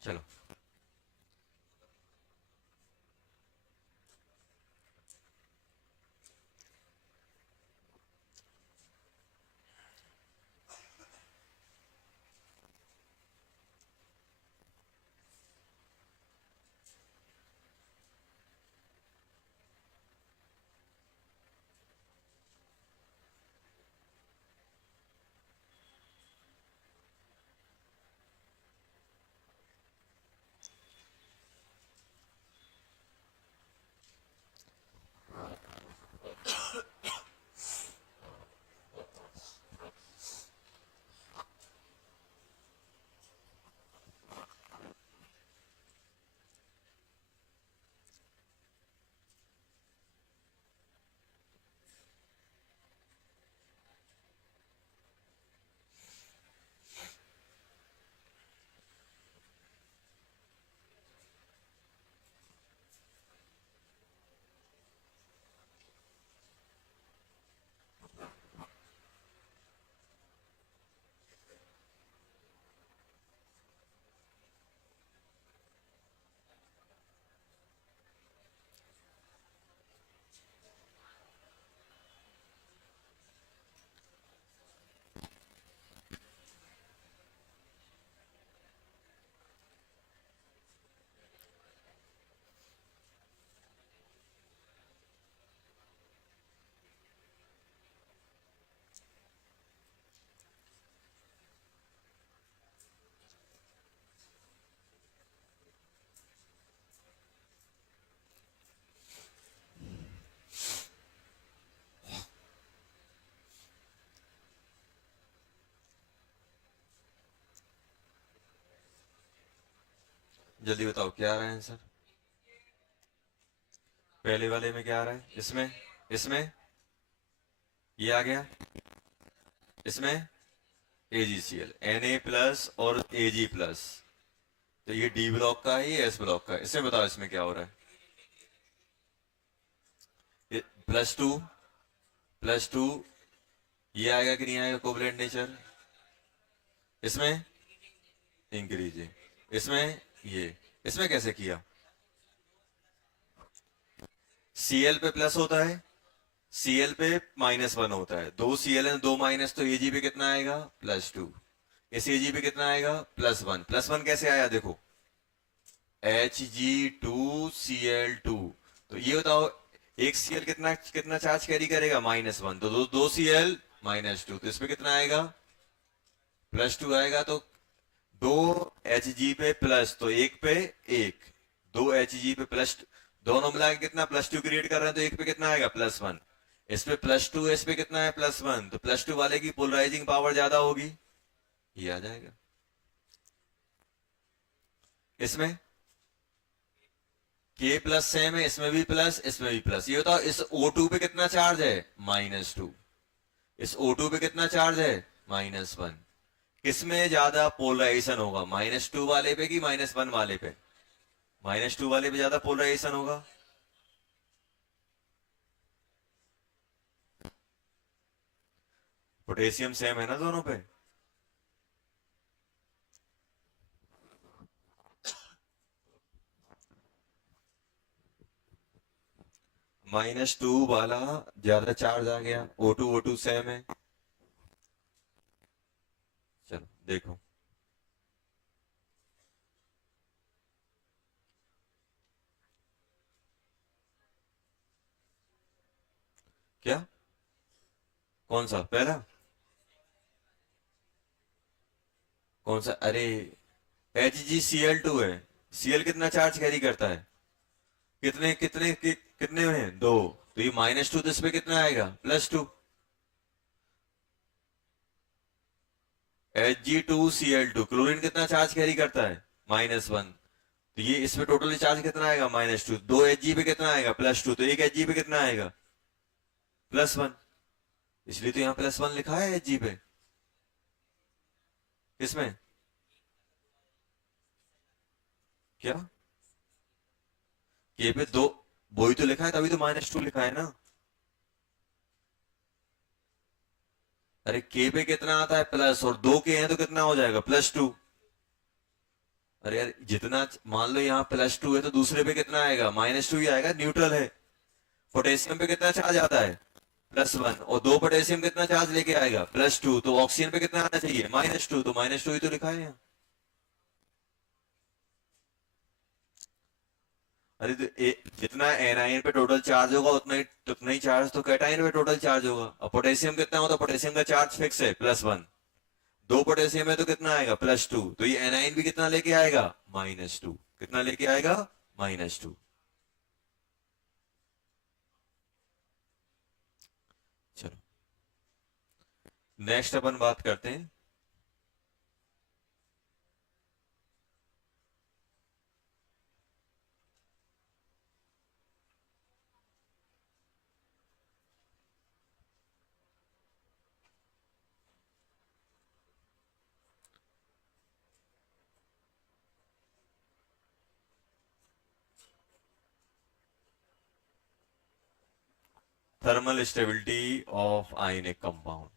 चलो जल्दी बताओ क्या आ रहा है आंसर। पहले वाले में क्या आ रहा है, इसमें इसमें ये आ गया, इसमें AgCl Na+ और Ag+, तो ये डी ब्लॉक का है, ये एस ब्लॉक का है। इसमें बताओ इसमें क्या हो रहा है। +2 +2 ये आएगा कि नहीं आएगा कोवलेंट नेचर, इसमें इंक्रीजिंग, इसमें ये, इसमें कैसे किया, Cl पे प्लस होता है, Cl पे -1 होता है, 2 Cl है 2 माइनस, तो Ag पे कितना आएगा +2, इस Ag पे कितना आएगा +1, +1 कैसे आया देखो, Hg2Cl2, तो ये बताओ एक Cl कितना कितना चार्ज कैरी करेगा -1, तो दो Cl -2, तो इसमें कितना आएगा +2 आएगा, तो 2 Hg पे प्लस, तो एक पे एक, 2 Hg पे प्लस, दोनों मिला के कितना +2 क्रिएट कर रहे हैं, तो एक पे कितना आएगा +1, इस पे +2, इस पे कितना है +1, तो +2 वाले की पोलराइजिंग पावर ज्यादा होगी, ये आ जाएगा। इसमें K प्लस सेम है, इसमें भी प्लस, इसमें भी प्लस, ये बताओ इस O2 पे कितना चार्ज है -2, इस O2 पे कितना चार्ज है -1, किसमें ज्यादा पोलराइजेशन होगा, -2 वाले पे कि -1 वाले पे, -2 वाले पे ज्यादा पोलराइजेशन होगा। पोटेशियम सेम है ना दोनों पे, -2 वाला ज्यादा चार्ज आ गया, O2 सेम है। चलो देखो, क्या, कौन सा पहला, कौन सा, अरे HgCl2 है, Cl कितना चार्ज कैरी करता है, कितने कितने कितने में है, 2, तो ये -2, तो इस पे कितना आएगा +2, Hg2Cl2, क्लोरीन कितना चार्ज कैरी करता है -1, तो ये इसमें टोटली चार्ज कितना आएगा -2, 2 Hg पे कितना आएगा +2, तो एक Hg पे कितना आएगा +1, इसलिए तो यहाँ +1 लिखा है Hg पे, किसमें, क्या K पे 2, वही तो लिखा है, तभी तो -2 लिखा है ना, अरे K पे कितना आता है प्लस, और 2 के हैं तो कितना हो जाएगा +2, अरे यार जितना, मान लो यहाँ +2 है तो दूसरे पे कितना आएगा -2 ही आएगा, न्यूट्रल है। पोटेशियम पे कितना चार्ज आता है +1, और 2 पोटेशियम कितना चार्ज लेके आएगा +2, तो ऑक्सीजन पे कितना आना चाहिए -2, तो -2 ही तो लिखा है यहाँ। अरे तो जितना एनाइन पे टोटल चार्ज होगा उतना ही चार्ज तो कैटाइन पे टोटल चार्ज होगा, और पोटेशियम कितना होता है, पोटेशियम का चार्ज फिक्स है +1, 2 पोटेशियम है तो कितना आएगा +2, तो ये एनाइन भी कितना लेके आएगा -2, कितना लेके आएगा -2। चलो नेक्स्ट अपन बात करते हैं thermal stability of ionic compound.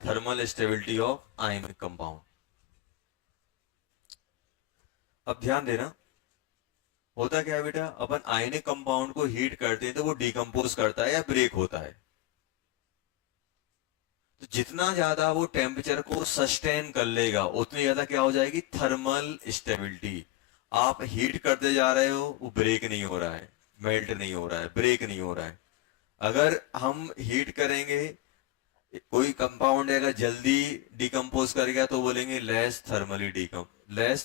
Thermal stability of ionic compound, अब ध्यान देना, होता क्या है बेटा, अपन आयनिक कंपाउंड को हीट करते हैं तो वो डिकम्पोज करता है या ब्रेक होता है, तो जितना ज्यादा वो टेम्परेचर को सस्टेन कर लेगा उतनी ज्यादा क्या हो जाएगी थर्मल स्टेबिलिटी। आप हीट करते जा रहे हो वो ब्रेक नहीं हो रहा है, मेल्ट नहीं हो रहा है, ब्रेक नहीं हो रहा है। अगर हम हीट करेंगे, कोई कंपाउंड अगर जल्दी डिकम्पोज कर गया तो बोलेंगे लेस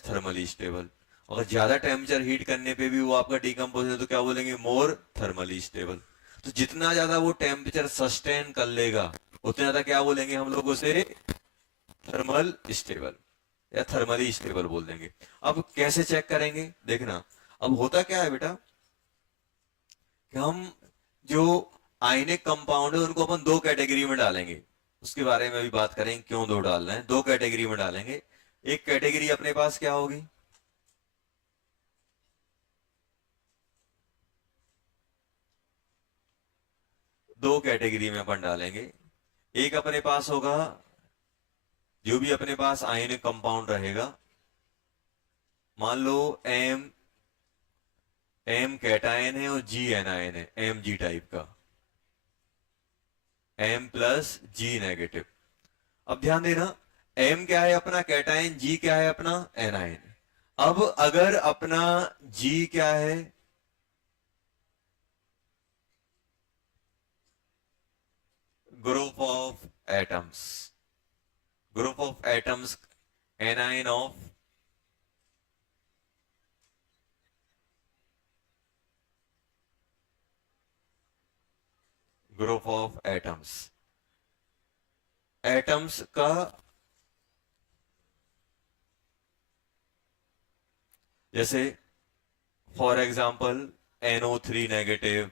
थर्मली स्टेबल, अगर ज्यादा टेम्परेचर हीट करने पे भी वो आपका डिकम्पोज है तो क्या बोलेंगे, मोर थर्मली स्टेबल। तो जितना ज्यादा वो टेम्परेचर सस्टेन कर लेगा उतना ज्यादा क्या बोलेंगे हम लोग उसे, थर्मल स्टेबल या थर्मली स्टेबल बोल देंगे। अब कैसे चेक करेंगे देखना। अब होता क्या है बेटा कि हम जो आयनिक कंपाउंड है उनको अपन दो कैटेगरी में डालेंगे, उसके बारे में भी बात करेंगे क्यों दो डालना है। दो कैटेगरी में डालेंगे। एक कैटेगरी अपने पास क्या होगी, दो कैटेगरी में अपन डालेंगे। एक अपने पास होगा जो भी अपने पास आयनिक कंपाउंड रहेगा, मान लो एम, एम कैटायन है और जी एनायन है, एम जी टाइप का, एम प्लस जी नेगेटिव। अब ध्यान देना, एम क्या है अपना कैटायन, जी क्या है अपना एनायन। अब अगर अपना जी क्या है, group of atoms, group of atoms anion of, group of atoms, atoms का जैसे for example NO3 negative,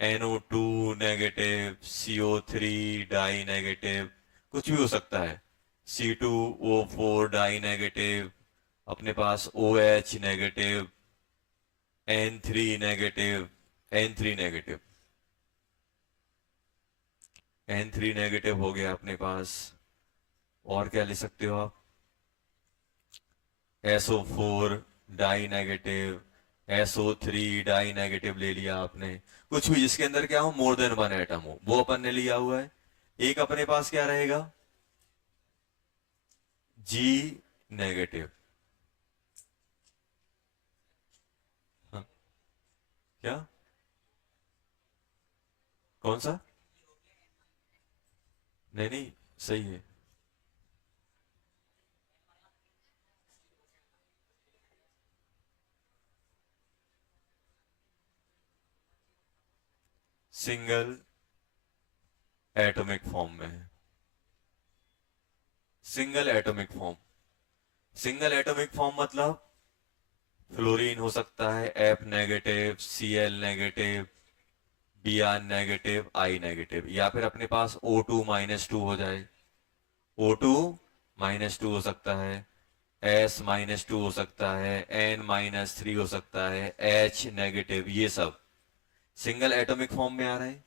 NO2 negative, CO3 die negative, कुछ भी हो सकता है, C2O4 डाई नेगेटिव, अपने पास OH negative, N3 negative, N3 negative, N3 negative हो गया अपने पास। और क्या ले सकते हो आप, SO4 die negative, SO3 die negative ले लिया आपने। कुछ भी जिसके अंदर क्या हो, मोर देन वन एटम हो, वो अपन ने लिया हुआ है। एक अपने पास क्या रहेगा, जी नेगेटिव। हाँ, क्या, कौन सा, नहीं नहीं, सही है, सिंगल एटॉमिक फॉर्म में है, single atomic form. Single atomic form मतलब फ्लोरीन हो सकता है, F negative, Cl negative, Br negative, I negative, या फिर अपने पास O2-2 हो जाए, O2-2 हो सकता है, S-2 हो सकता है, N-3 हो सकता है, H नेगेटिव, ये सब सिंगल एटॉमिक फॉर्म में आ रहे हैं।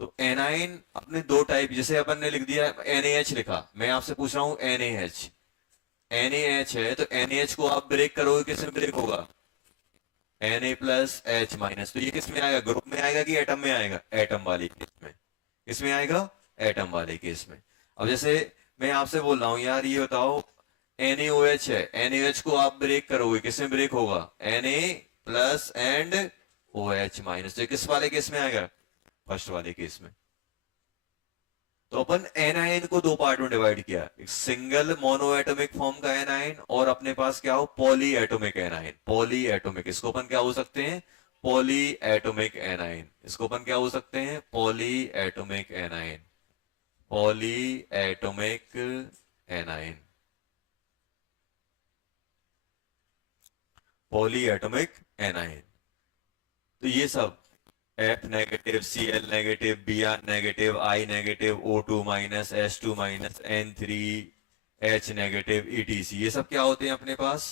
तो एनाइन अपने दो टाइप, जैसे अपन ने लिख दिया NaH लिखा, मैं आपसे पूछ रहा हूं NaH, NaH है तो NaH को आप ब्रेक करोगे, किस में ब्रेक होगा, Na+H-। तो ये किस में आएगा, ग्रुप में आएगा कि एटम में आएगा, एटम वाले केस में, किसमें आएगा, एटम वाले केस में। अब जैसे मैं आपसे बोल रहा हूं यार ये बताओ, NaOH है, NaOH को आप ब्रेक करोगे, किस में ब्रेक होगा, Na+ एंड OH-। तो ये किस वाले केस में आएगा, फर्स्ट वाले केस में। तो अपन एनायन को दो पार्ट में डिवाइड किया, एक सिंगल मोनो एटॉमिक फॉर्म का एनायन और अपने पास क्या हो, poly atomic anion. Poly atomic, इसको अपन क्या हो सकते हैं, पॉली एटॉमिक एनायन, इसको अपन क्या हो सकते हैं, poly atomic anion, poly atomic anion, poly atomic anion. तो ये सब F negative, Cl negative, Br negative, I negative, O2-, S2-, N3, H negative, ETC, ये सब क्या होते हैं अपने पास,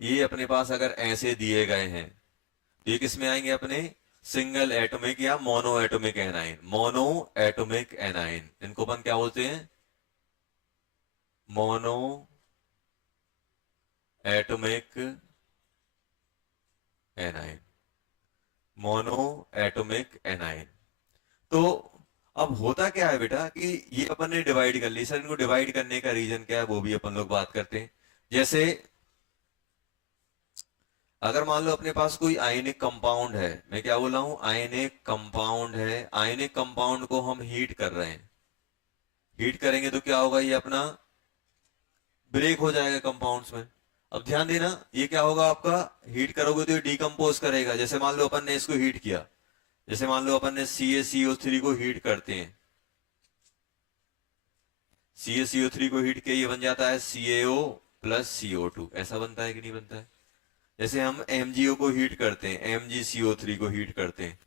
ये अपने पास अगर ऐसे दिए गए हैं तो ये किस में आएंगे अपने, सिंगल एटॉमिक या mono atomic A9, mono atomic A9, इनको अपन क्या बोलते हैं, mono atomic A9, mono atomic A9. तो अब होता क्या है बेटा कि ये अपन ने डिवाइड कर ली, सर इनको डिवाइड करने का रीजन क्या है वो भी अपन लोग बात करते हैं। जैसे अगर मान लो अपने पास कोई आयनिक कंपाउंड है, मैं क्या बोल रहा हूं, आयनिक कंपाउंड है, आयनिक कंपाउंड को हम हीट कर रहे हैं, हीट करेंगे तो क्या होगा, ये अपना ब्रेक हो जाएगा कंपाउंड्स में। अब ध्यान देना, ये क्या होगा आपका, हीट करोगे तो ये डिकम्पोज करेगा। जैसे मान लो अपन ने इसको हीट किया, जैसे मान लो अपन ने CaCO3 को हीट करते हैं, CaCO3 को हीट किया, ये बन जाता है CaO प्लस CO2, ऐसा बनता है कि नहीं बनता है। जैसे हम MgO को हीट करते हैं, MgCO3 को हीट करते हैं,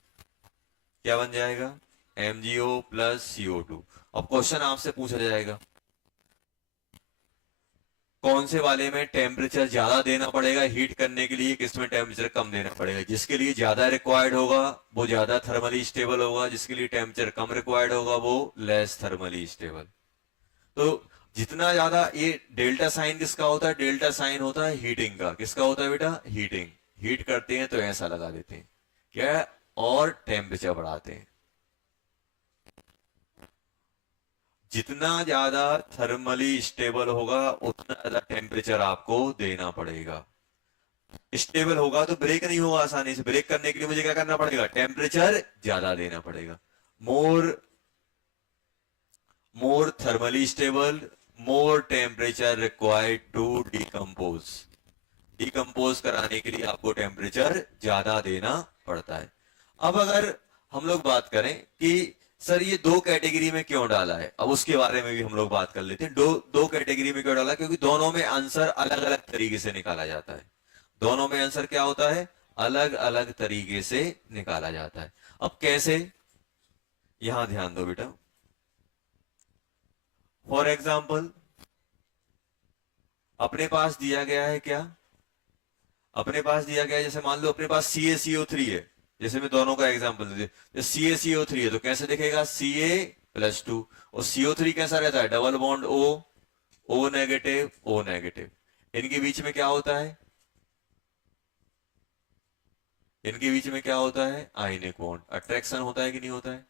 क्या बन जाएगा, MgO प्लस CO2। अब क्वेश्चन आपसे पूछा जाएगा कौन से वाले में टेम्परेचर ज्यादा देना पड़ेगा हीट करने के लिए, किसमें टेम्परेचर कम देना पड़ेगा। जिसके लिए ज्यादा रिक्वायर्ड होगा वो ज्यादा थर्मली स्टेबल होगा, जिसके लिए टेम्परेचर कम रिक्वायर्ड होगा वो लेस थर्मली स्टेबल। तो जितना ज्यादा, ये डेल्टा साइन किसका होता है, डेल्टा साइन होता है हीटिंग का। किसका होता है बेटा, हीटिंग। हीट करते हैं तो ऐसा लगा देते हैं क्या, और टेम्परेचर बढ़ाते हैं। जितना ज्यादा थर्मली स्टेबल होगा उतना ज्यादा टेम्परेचर आपको देना पड़ेगा। स्टेबल होगा तो ब्रेक नहीं होगा आसानी से, ब्रेक करने के लिए मुझे क्या करना पड़ेगा, टेम्परेचर ज्यादा देना पड़ेगा। More more thermally stable, more temperature required to decompose. Decompose कराने के लिए आपको टेम्परेचर ज्यादा देना पड़ता है। अब अगर हम लोग बात करें कि सर ये दो कैटेगरी में क्यों डाला है, अब उसके बारे में भी हम लोग बात कर लेते हैं। दो कैटेगरी में क्यों डाला, क्योंकि दोनों में आंसर अलग अलग तरीके से निकाला जाता है। दोनों में आंसर क्या होता है, अलग अलग तरीके से निकाला जाता है। अब कैसे, यहां ध्यान दो बेटा। फॉर एग्जाम्पल अपने पास दिया गया है क्या, अपने पास दिया गया है, जैसे मान लो अपने पास CaCO3 है, जैसे मैं दोनों का एग्जांपल दे, CaCO3 है तो कैसे दिखेगा, Ca+2, और CO3 कैसा रहता है, double bond O negative O negative. इनके बीच में क्या होता है, इनके बीच में क्या होता है, आयनिक बॉन्ड, अट्रैक्शन होता है कि नहीं होता है।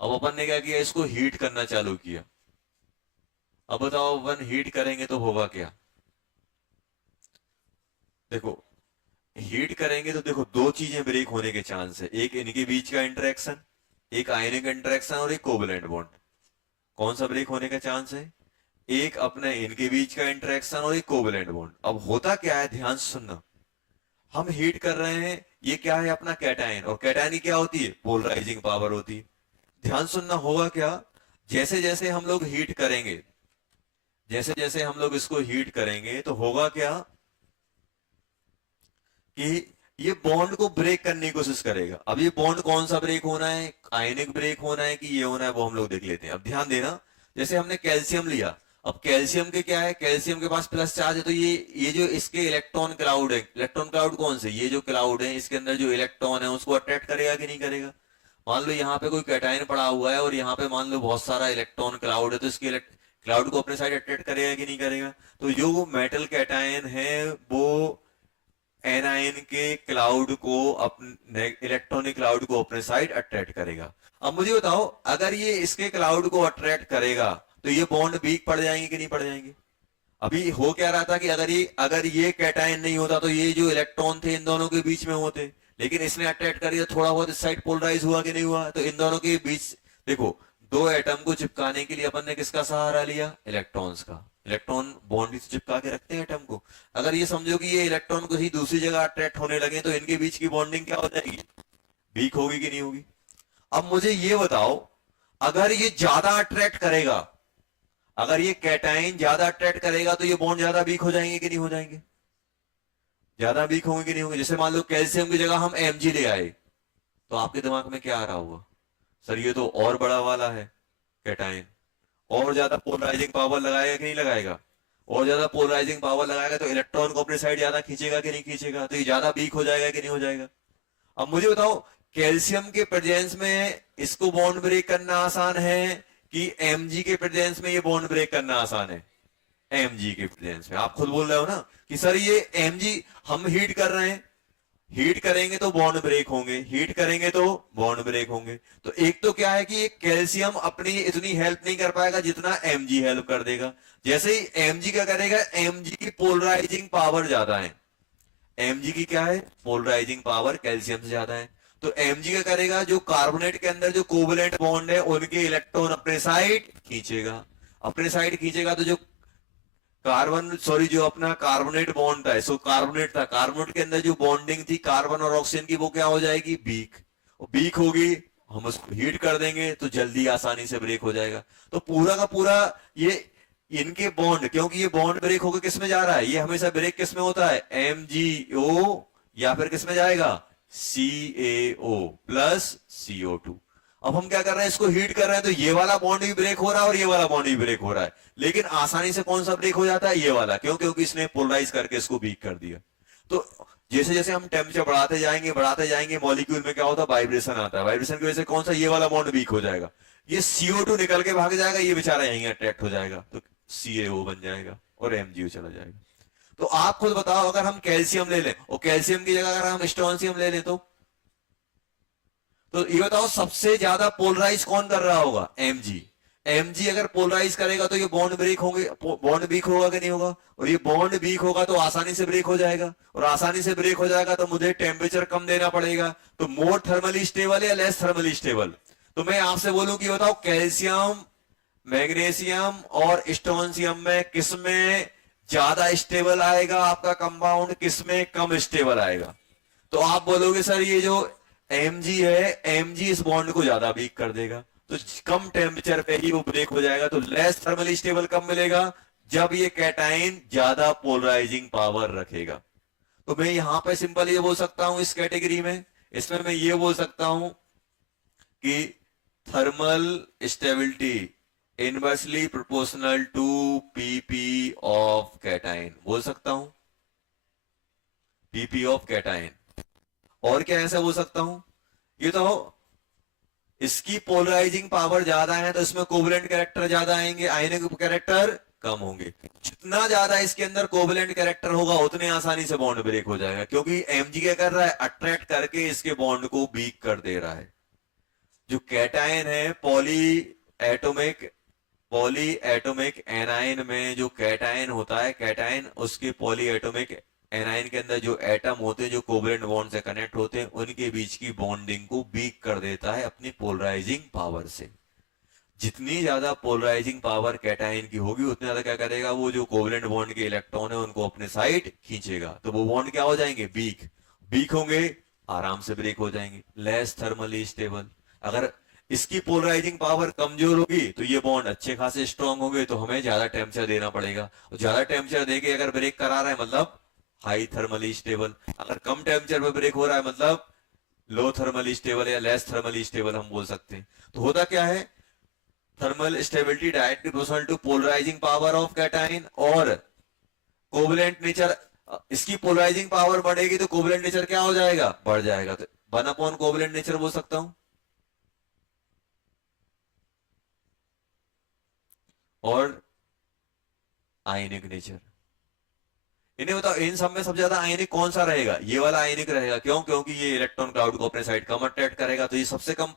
अब अपन ने क्या किया, इसको हीट करना चालू किया। अब बताओ अपन हीट करेंगे तो होगा क्या, देखो हीट करेंगे तो देखो दो चीजें ब्रेक होने के चांस है, एक इनके बीच का इंटरेक्शन, एक आयनिक इंटरेक्शन और एक कोवलेंट बॉन्ड। कौन सा ब्रेक होने का चांस है, एक अपने इनके बीच का इंटरेक्शन और एक कोवलेंट बॉन्ड। अब होता क्या है, ध्यान से सुनना, हम हीट कर रहे हैं, ये क्या है अपना कैटायन, और कैटायन की क्या होती है, पोलराइजिंग पावर होती है। ध्यान सुनना, होगा क्या, जैसे जैसे हम लोग हीट करेंगे, जैसे जैसे हम लोग इसको हीट करेंगे तो होगा क्या कि ये बॉन्ड को ब्रेक करने की कोशिश करेगा। अब ये बॉन्ड कौन सा ब्रेक होना है, आयनिक ब्रेक होना है कि ये होना है, वो हम लोग देख लेते हैं। अब ध्यान देना, जैसे हमने कैल्शियम लिया, अब कैल्शियम के क्या है, कैल्शियम के पास प्लस चार्ज है, तो ये जो इसके इलेक्ट्रॉन क्लाउड है, इलेक्ट्रॉन क्लाउड कौन से, ये जो क्लाउड है इसके अंदर जो इलेक्ट्रॉन है उसको अट्रैक्ट करेगा कि नहीं करेगा। मान लो यहाँ पे कोई कैटायन पड़ा हुआ है और यहाँ पे मान लो बहुत सारा इलेक्ट्रॉन क्लाउड है, तो इसके क्लाउड को अपने साइड अट्रैक्ट करेगा कि नहीं करेगा। तो जो वो मेटल कैटायन है वो एनायन के क्लाउड को, अपने इलेक्ट्रॉनिक क्लाउड को अपने साइड अट्रैक्ट करेगा। अब मुझे बताओ, अगर ये इसके क्लाउड को अट्रैक्ट करेगा तो ये बॉन्ड वीक पड़ जाएंगे कि नहीं पड़ जाएंगे। अभी हो क्या रहा था कि अगर ये कैटायन नहीं होता तो ये जो इलेक्ट्रॉन थे इन दोनों के बीच में होते, लेकिन इसने अट्रैक्ट कर दिया, थोड़ा बहुत इस साइड पोलराइज हुआ कि नहीं हुआ, तो इन दोनों के बीच देखो, दो एटम को चिपकाने के लिए अपन ने किसका सहारा लिया, इलेक्ट्रॉन्स का। इलेक्ट्रॉन बॉन्ड से चिपका के रखते हैं एटम को। अगर ये समझो कि ये इलेक्ट्रॉन कहीं दूसरी जगह अट्रैक्ट होने लगे तो इनके बीच की बॉन्डिंग क्या हो जाएगी, वीक होगी कि नहीं होगी। अब मुझे ये बताओ, अगर ये ज्यादा अट्रैक्ट करेगा, अगर ये कैटाइन ज्यादा अट्रैक्ट करेगा तो ये बॉन्ड ज्यादा वीक हो जाएंगे कि नहीं हो जाएंगे, ज्यादा वीक होंगे कि नहीं होंगे। जैसे मान लो कैल्शियम की जगह हम Mg ले आए, तो आपके दिमाग में क्या आ रहा होगा, सर ये तो और बड़ा वाला है कैटाइन, और ज्यादा पोलराइजिंग पावर लगाएगा कि नहीं लगाएगा, और ज्यादा पोलराइजिंग पावर लगाएगा तो इलेक्ट्रॉन को अपने साइड ज्यादा खींचेगा कि नहीं खींचेगा, तो ये ज्यादा वीक हो जाएगा कि नहीं हो जाएगा। अब मुझे बताओ, कैल्शियम के प्रेजेंस में इसको बॉन्ड ब्रेक करना आसान है कि Mg के प्रेजेंस में ये बॉन्ड ब्रेक करना आसान है, Mg के प्रेजेंस में। आप खुद बोल रहे हो ना कि सर ये Mg, हम हीट कर रहे हैं, हीट करेंगे तो बॉन्ड ब्रेक होंगे, हीट करेंगे तो बॉन्ड ब्रेक होंगे। तो एक तो क्या है कि कैल्शियम अपनी इतनी हेल्प नहीं कर पाएगा जितना Mg हेल्प कर देगा। जैसे ही Mg क्या करेगा, Mg की पोलराइजिंग पावर ज्यादा है, Mg की क्या है, पोलराइजिंग पावर कैल्शियम से ज्यादा है। तो Mg क्या करेगा, जो कार्बोनेट के अंदर जो कोवलेंट बॉन्ड है उनके इलेक्ट्रॉन अपने साइड खींचेगा, अपने साइड खींचेगा, तो जो कार्बन सॉरी जो अपना कार्बोनेट बॉन्ड था, इसको कार्बोनेट था, कार्बोनेट के अंदर जो बॉन्डिंग थी कार्बन और ऑक्सीजन की, वो क्या हो जाएगी, वीक। और वीक होगी, हम उसको हीट कर देंगे तो जल्दी आसानी से ब्रेक हो जाएगा। तो पूरा का पूरा ये इनके बॉन्ड, क्योंकि ये बॉन्ड ब्रेक होकर किस में जा रहा है, ये हमेशा ब्रेक किस में होता है, MgO, या फिर किस में जाएगा, CaO प्लस CO2। अब हम क्या कर रहे हैं, इसको हीट कर रहे हैं, तो ये वाला बॉन्ड भी ब्रेक हो रहा है और ये वाला बॉन्ड भी ब्रेक हो रहा है, लेकिन आसानी से कौन सा ब्रेक हो जाता है, ये वाला। क्यों, क्योंकि इसने पोलराइज करके इसको वीक कर दिया। तो जैसे जैसे हम टेम्परेचर बढ़ाते जाएंगे मॉलिक्यूल में क्या होता है, वाइब्रेशन आता है, वाइब्रेशन की वजह से कौन सा, ये वाला बॉन्ड वीक हो जाएगा, ये CO2 निकल के भाग जाएगा, ये बेचारा यहीं अट्रैक्ट हो जाएगा, तो CaO बन जाएगा और MgO चला जाएगा। तो आप खुद बताओ, अगर हम कैल्शियम ले लें और कैल्शियम की जगह अगर हम स्ट्रोंशियम ले लें, तो ये बताओ सबसे ज्यादा पोलराइज कौन कर रहा होगा, Mg अगर पोलराइज करेगा तो ये बॉन्ड ब्रेक होंगे, बॉन्ड वीक होगा कि नहीं होगा, और ये बॉन्ड वीक होगा तो आसानी से ब्रेक हो जाएगा, और आसानी से ब्रेक हो जाएगा तो मुझे टेम्परेचर कम देना पड़ेगा। तो मोर थर्मली स्टेबल या लेस थर्मली स्टेबल, तो मैं आपसे बोलूं कि बताओ कैल्शियम, मैग्नीशियम और स्ट्रोंशियम में किसमें ज्यादा स्टेबल आएगा आपका कंपाउंड, किसमें कम स्टेबल आएगा। तो आप बोलोगे सर ये जो Mg है, Mg इस बॉन्ड को ज्यादा वीक कर देगा, तो कम टेम्परेचर पे ही वो ब्रेक हो जाएगा। तो लेस थर्मली स्टेबल कब मिलेगा, जब ये कैटाइन ज्यादा पोलराइजिंग पावर रखेगा। तो मैं यहां पे सिंपल ये बोल सकता हूं इस कैटेगरी में, इसमें मैं ये बोल सकता हूं कि thermal stability inversely proportional to PP of cation, बोल सकता हूं PP ऑफ कैटाइन। और क्या ऐसा बोल सकता हूं, ये तो इसकी पोलराइजिंग पावर ज्यादा है तो इसमें कोवलेंट कैरेक्टर ज्यादा आएंगे, आयनिक कैरेक्टर कम होंगे। जितना ज्यादा इसके अंदर कोवलेंट कैरेक्टर होगा उतने आसानी से बॉन्ड ब्रेक हो जाएगा, क्योंकि Mg क्या कर रहा है, अट्रैक्ट करके इसके बॉन्ड को वीक कर दे रहा है। जो कैटायन है पॉली एटॉमिक एनायन में जो कैटायन होता है, कैटायन उसके पॉली एटॉमिक एनायन के अंदर जो एटम होते हैं जो कोवलेंट बॉन्ड से कनेक्ट होते हैं, उनके बीच की बॉन्डिंग को वीक कर देता है अपनी पोलराइजिंग पावर से। जितनी ज्यादा पोलराइजिंग पावर कैटायन की होगी उतने ज्यादा क्या करेगा, वो जो कोवलेंट बॉन्ड के इलेक्ट्रॉन है उनको अपने साइड खींचेगा, तो वो बॉन्ड क्या हो जाएंगे, वीक। वीक होंगे, आराम से ब्रेक हो जाएंगे, लेस थर्मली स्टेबल। अगर इसकी पोलराइजिंग पावर कमजोर होगी तो ये बॉन्ड अच्छे खासे स्ट्रांग होंगे, तो हमें ज्यादा टेम्परेचर देना पड़ेगा, और ज्यादा टेम्परेचर देके अगर ब्रेक करा रहा है मतलब हाई थर्मली स्टेबल, अगर कम टेम्परेचर पे ब्रेक हो रहा है मतलब लो थर्मली स्टेबल या लेस थर्मली स्टेबल हम बोल सकते हैं। तो होता क्या है, thermal stability directly proportional to polarizing power of cation, और कोवलेंट नेचर, इसकी पोलराइजिंग पावर बढ़ेगी तो कोवलेंट नेचर क्या हो जाएगा, बढ़ जाएगा, तो 1 कोवलेंट नेचर बोल सकता हूं। और आयनिक नेचर, इन्हें बताओ इन सब में सबसे ज्यादा आयनिक कौन सा रहेगा, ये वाला आयनिक रहेगा। क्यों, क्योंकि ये इलेक्ट्रॉन क्लाउड को अपने साइड कम अट्रैक्ट करेगा, तो ये सबसे कम,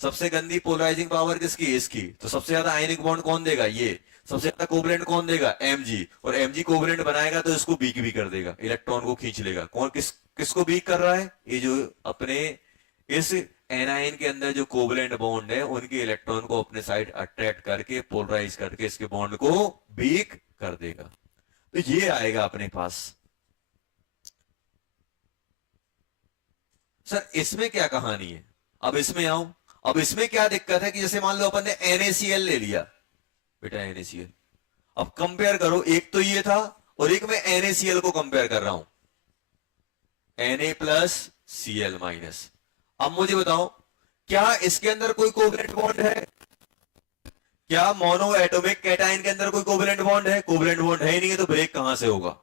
सबसे गंदी पोलराइजिंग पावर किसकी, इसकी। तो सबसे ज्यादा आयनिक बॉन्ड कौन देगा, ये। सबसे ज्यादा कोवलेंट कौन देगा, Mg, और Mg कोवलेंट बनाएगा तो इसको वीक भी कर देगा, इलेक्ट्रॉन को खींच लेगा। कौन किसको वीक कर रहा है, ये जो अपने इस एनायन के अंदर जो कोवलेंट बॉन्ड है उनके इलेक्ट्रॉन को अपने साइड अट्रैक्ट करके पोलराइज करके इसके बॉन्ड को वीक कर देगा। तो ये आएगा अपने पास। सर इसमें क्या कहानी है, अब इसमें आऊं। अब इसमें क्या दिक्कत है कि जैसे मान लो अपन ने NaCl ले लिया, बेटा NaCl, अब कंपेयर करो, एक तो ये था और एक मैं NaCl को कंपेयर कर रहा हूं, Na+Cl-। अब मुझे बताओ क्या इसके अंदर कोई कोवलेंट बॉन्ड है, क्या मोनो एटॉमिक कैटायन के अंदर कोई कोवलेंट बॉन्ड है, कोवलेंट बॉन्ड है ही नहीं है, तो ब्रेक कहां से होगा।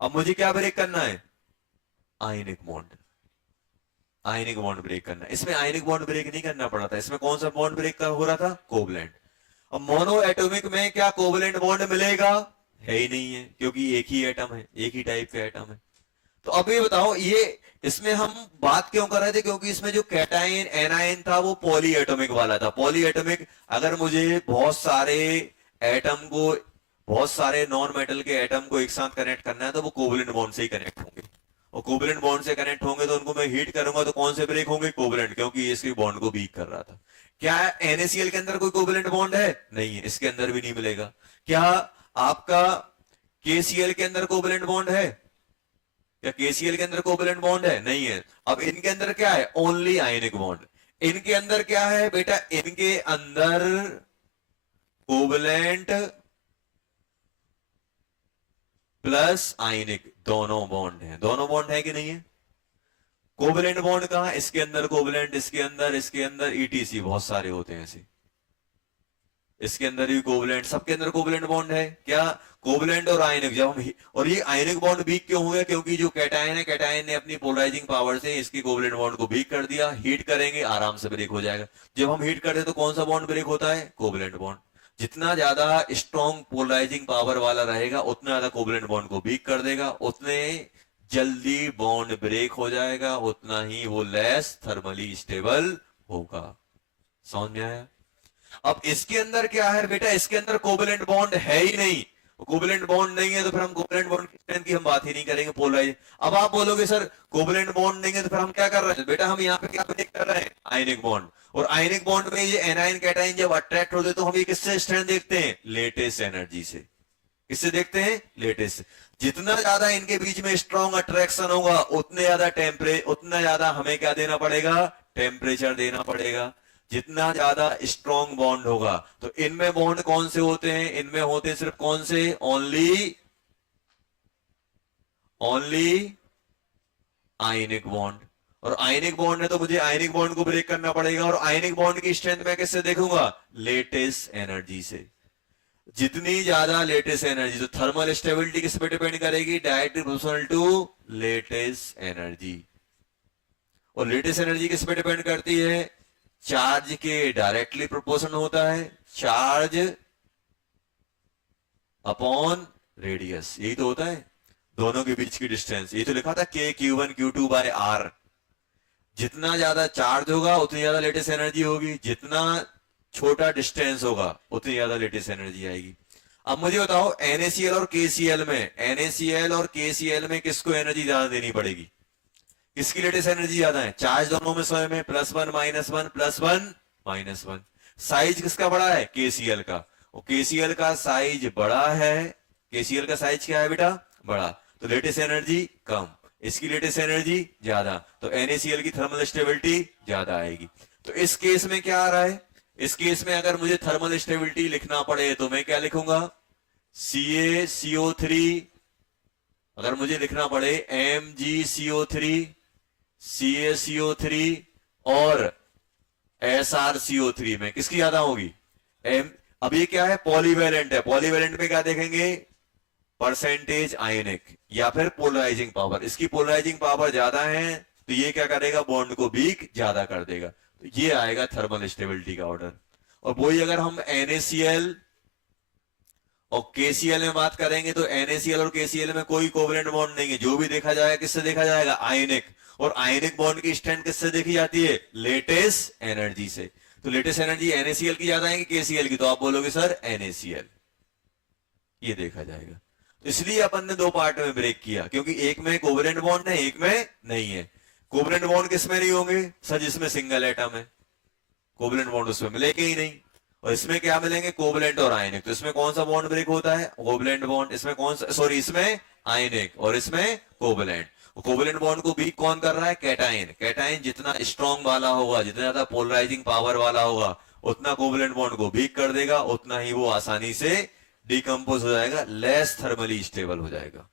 अब मुझे क्या ब्रेक करना है, ionic bond, ionic bond break करना है। इसमें आयनिक बॉन्ड ब्रेक नहीं करना पड़ा था, इसमें कौन सा बॉन्ड ब्रेक हो रहा था, कोवलेंट। अब मोनो एटॉमिक में क्या कोवलेंट बॉन्ड मिलेगा, है ही नहीं है, क्योंकि एक ही एटम है, एक ही टाइप का एटम है। तो अब ये बताओ, ये इसमें हम बात क्यों कर रहे थे, क्योंकि इसमें जो कैटायन एनायन था वो पॉली एटॉमिक वाला था। पॉली एटॉमिक, अगर मुझे बहुत सारे एटम को, बहुत सारे नॉन मेटल के एटम को एक साथ कनेक्ट करना है तो वो कोवलेंट बॉन्ड से ही कनेक्ट होंगे, और कोवलेंट बॉन्ड से कनेक्ट होंगे तो उनको मैं हीट करूंगा तो कौन से ब्रेक होंगे, कोवलेंट, क्योंकि ये इसके बॉन्ड को वीक कर रहा था। क्या NaCl के अंदर कोई कोवलेंट बॉन्ड है, नहीं है, इसके अंदर भी नहीं मिलेगा। क्या आपका KCl के अंदर कोवेलेंट बॉन्ड है? क्या KCl के अंदर कोवेलेंट बॉन्ड है? नहीं है। अब इनके अंदर क्या है? Only ionic bond. इनके अंदर क्या है बेटा? इनके अंदर कोवेलेंट प्लस आयनिक दोनों बॉन्ड है। दोनों बॉन्ड है कि नहीं है? कोवेलेंट बॉन्ड कहां? इसके अंदर कोवेलेंट, इसके अंदर ETC, बहुत सारे होते हैं ऐसे। इसके अंदर भी कोवेलेंट, सबके अंदर कोवेलेंट बॉन्ड है। क्या? कोवेलेंट और आयनिक। जब हम और ये आयनिक बॉन्ड वीक क्यों हो गया? क्योंकि जो कैटायन है, कैटायन ने अपनी पोलराइजिंग पावर से इसकी कोवेलेंट बॉन्ड को वीक कर दिया। हीट करेंगे आराम से ब्रेक हो जाएगा। जब हम हीट करते हैं तो कौन सा बॉन्ड ब्रेक होता है? Covalent bond. जितना ज्यादा स्ट्रॉन्ग पोलराइजिंग पावर वाला रहेगा उतना ज्यादा कोवेलेंट बॉन्ड को वीक कर देगा, उतने जल्दी बॉन्ड ब्रेक हो जाएगा, उतना ही वो लेस थर्मली स्टेबल होगा। समझ में आया? अब इसके अंदर क्या है बेटा? इसके अंदर कोवेलेंट बॉन्ड है ही नहीं। कोवेलेंट बॉन्ड नहीं है तो फिर हम कोवेलेंट बॉन्ड की स्ट्रेंथ की हम बात ही नहीं करेंगे। पोलराइज। अब आप बोलोगे सर कोवेलेंट बॉन्ड नहीं है तो फिर हम क्या कर रहे हैं? बेटा हम यहाँ पे क्या ब्रेक कर रहे हैं? Ionic bond. और आयनिक बॉन्ड में ये एनायन कैटायन जब अट्रैक्ट होते तो हम ये किससे स्ट्रेंथ देखते हैं? लेटेस्ट एनर्जी से। किससे देखते हैं? लेटेस्ट। जितना ज्यादा इनके बीच में स्ट्रॉन्ग अट्रैक्शन होगा उतना ज्यादा हमें क्या देना पड़ेगा? टेम्परेचर देना पड़ेगा। जितना ज्यादा स्ट्रॉन्ग बॉन्ड होगा तो इनमें बॉन्ड कौन से होते हैं? इनमें होते हैं सिर्फ कौन से? Only ionic bond. और आयनिक बॉन्ड है तो मुझे आयनिक बॉन्ड को ब्रेक करना पड़ेगा। और आयनिक बॉन्ड की स्ट्रेंथ मैं किससे देखूंगा? लेटेस्ट एनर्जी से। जितनी ज्यादा लेटेस्ट एनर्जी, तो थर्मल स्टेबिलिटी किस पे डिपेंड करेगी? Directly proportional to lattice energy. और लेटेस्ट एनर्जी किस पे डिपेंड करती है? चार्ज के डायरेक्टली प्रोपोर्शनल होता है। चार्ज अपॉन रेडियस, यही तो होता है दोनों के बीच की डिस्टेंस। ये तो लिखा था KQ1Q2/R। जितना ज्यादा चार्ज होगा उतनी ज्यादा लेटेस्ट एनर्जी होगी, जितना छोटा डिस्टेंस होगा उतनी ज्यादा लेटेस्ट एनर्जी आएगी। अब मुझे बताओ NaCl और KCl में किसको एनर्जी ज्यादा देनी पड़ेगी? किसकी लेटेस्ट एनर्जी ज्यादा है? चार्ज दोनों में स्वयं है, +1 -1 +1 -1। साइज किसका बड़ा है? KCl का। और KCl का साइज बड़ा है। KCl का साइज क्या है बेटा? बड़ा। तो लेटेस्ट एनर्जी कम, इसकी लेटेस्ट एनर्जी ज्यादा, तो NaCl की थर्मल स्टेबिलिटी ज्यादा आएगी। तो इस केस में क्या आ रहा है? इस केस में अगर मुझे थर्मल स्टेबिलिटी लिखना पड़े तो मैं क्या लिखूंगा? CaCO3। अगर मुझे लिखना पड़े MgCO3, CaCO3 और SrCO3 में किसकी ज्यादा होगी? अब ये क्या है? पॉलीवैलेंट है। पॉलीवैलेंट में क्या देखेंगे? परसेंटेज आयनिक या फिर पोलराइजिंग पावर। इसकी पोलराइजिंग पावर ज्यादा है तो ये क्या करेगा? बॉन्ड को वीक ज्यादा कर देगा। तो ये आएगा थर्मल स्टेबिलिटी का ऑर्डर। और वही अगर हम NaCl और KCl में बात करेंगे तो NaCl और KCl में कोई कोवेलेंट बॉन्ड नहीं है। जो भी देखा जाएगा किससे देखा जाएगा? आयनिक। और आयनिक बॉन्ड की स्ट्रेंथ किससे देखी जाती है? लेटेस्ट एनर्जी से। तो लेटेस्ट एनर्जी NaCl की ज्यादा है कि KCl की? तो आप बोलोगे सर NaCl। ये देखा जाएगा। तो इसलिए अपन ने दो पार्ट में ब्रेक किया, क्योंकि एक में कोवेलेंट बॉन्ड है, एक में नहीं है। कोवेलेंट बॉन्ड किसमें नहीं होंगे? सर जिसमें सिंगल एटम है कोवेलेंट बॉन्ड उसमें मिलेंगे ही नहीं। और इसमें क्या मिलेंगे? कोवेलेंट और आयनिक। तो इसमें कौन सा बॉन्ड ब्रेक होता है? Covalent bond. इसमें कौन सा? सॉरी, इसमें आयनिक और इसमें कोवेलेंट। कोवेलेंट बॉन्ड को वीक कौन कर रहा है? कैटायन। कैटायन जितना स्ट्रॉन्ग वाला होगा, जितना ज्यादा पोलराइजिंग पावर वाला होगा, उतना कोवेलेंट बॉन्ड को वीक कर देगा, उतना ही वो आसानी से डिकम्पोज हो जाएगा, लेस थर्मली स्टेबल हो जाएगा।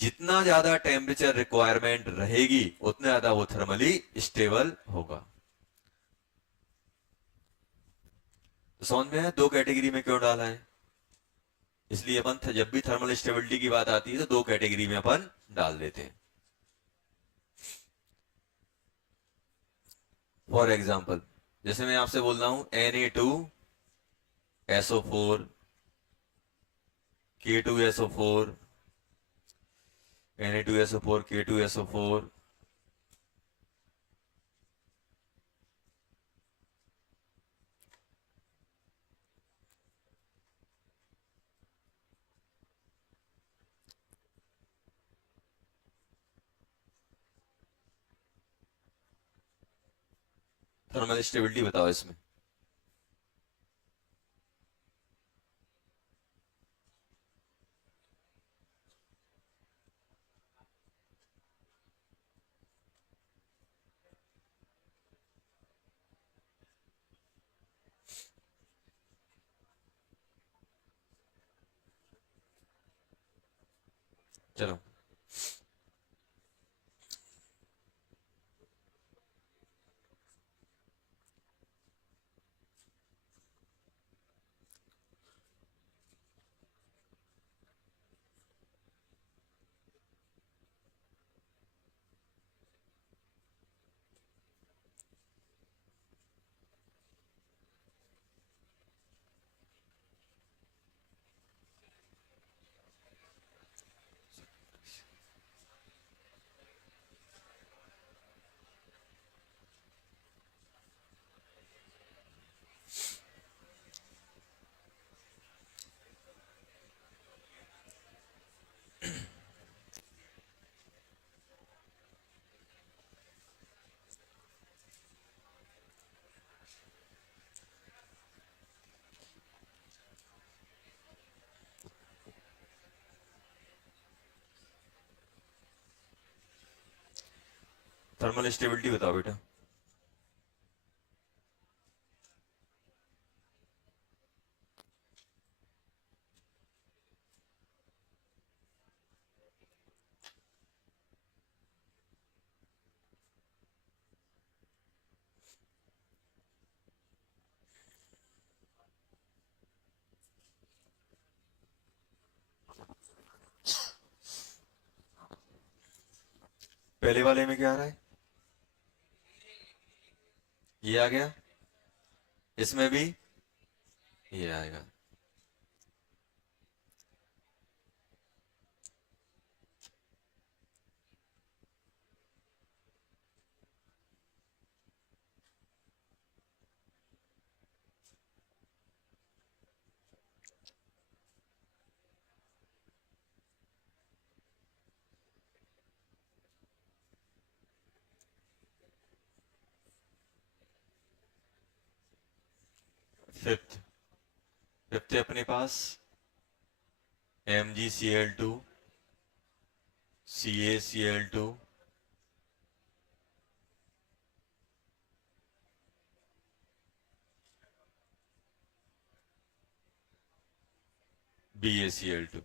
जितना ज्यादा टेम्परेचर रिक्वायरमेंट रहेगी उतना ज्यादा वो थर्मली स्टेबल होगा। तो समझ में है दो कैटेगरी में क्यों डाला है? इसलिए अपन जब भी थर्मल स्टेबिलिटी की बात आती है तो दो कैटेगरी में अपन डाल देते हैं। फॉर एग्जाम्पल, जैसे मैं आपसे बोल रहा हूं Na2SO4, K2SO4, Na2SO4, K2SO4, thermal stability बताओ इसमें। चलो, थर्मल स्टेबिलिटी बताओ बेटा। पहले वाले में क्या आ रहा है? ये आ गया, इसमें भी ये आएगा। फिफ्थ, फिफ्थ है अपने पास MgCl2 CaCl2 BaCl2।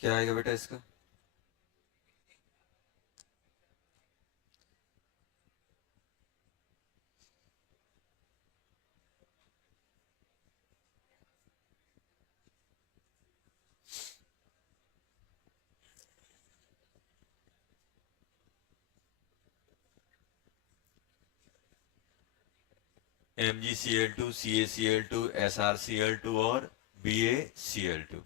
क्या आएगा बेटा इसका? MgCl2 CaCl2 SrCl2 और BaCl2।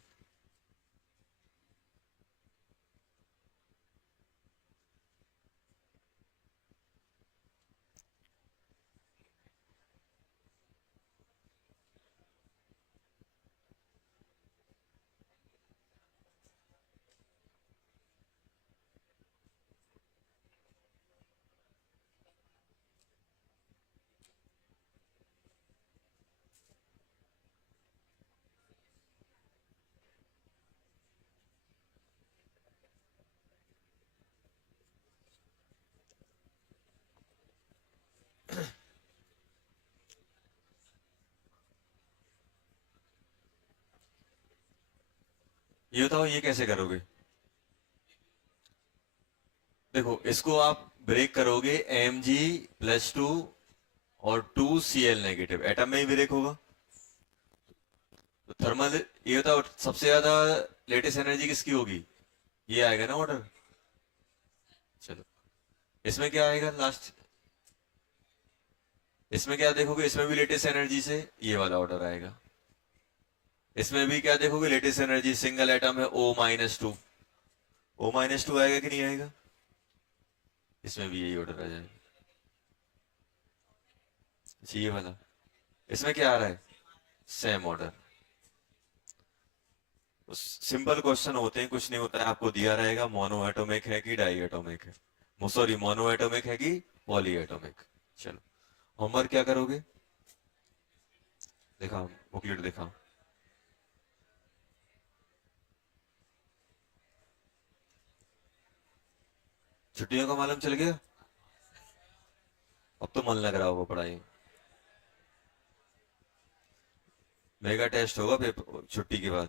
ये बताओ ये कैसे करोगे? देखो इसको आप ब्रेक करोगे Mg+2 और 2Cl नेगेटिव, एटम में ही ब्रेक होगा। तो थर्मल ये बताओ सबसे ज्यादा लेटेस्ट एनर्जी किसकी होगी, ये आएगा ना ऑर्डर। चलो इसमें क्या आएगा लास्ट, इसमें क्या देखोगे, इसमें भी लेटेस्ट एनर्जी से ये वाला ऑर्डर आएगा। इसमें भी क्या देखोगे, लेटेस्ट एनर्जी, सिंगल एटम है O-2, O-2 आएगा कि नहीं आएगा, इसमें भी यही ऑर्डर आ जाएगा। अच्छा ये वाला, इसमें क्या आ रहा है, सेम ऑर्डर। सिंपल क्वेश्चन होते हैं, कुछ नहीं होता है, आपको दिया रहेगा मोनो एटॉमिक है कि डाई एटॉमिक है, सॉरी मोनो एटॉमिक है कि पॉली एटॉमिक। चलो होमवर्क क्या करोगे, दिखाओ बुकलेट दिखाओ। छुट्टियों का मालूम चल गया, अब तो मन लग रहा होगा पढ़ाई। मेगा टेस्ट होगा पेपर छुट्टी के बाद।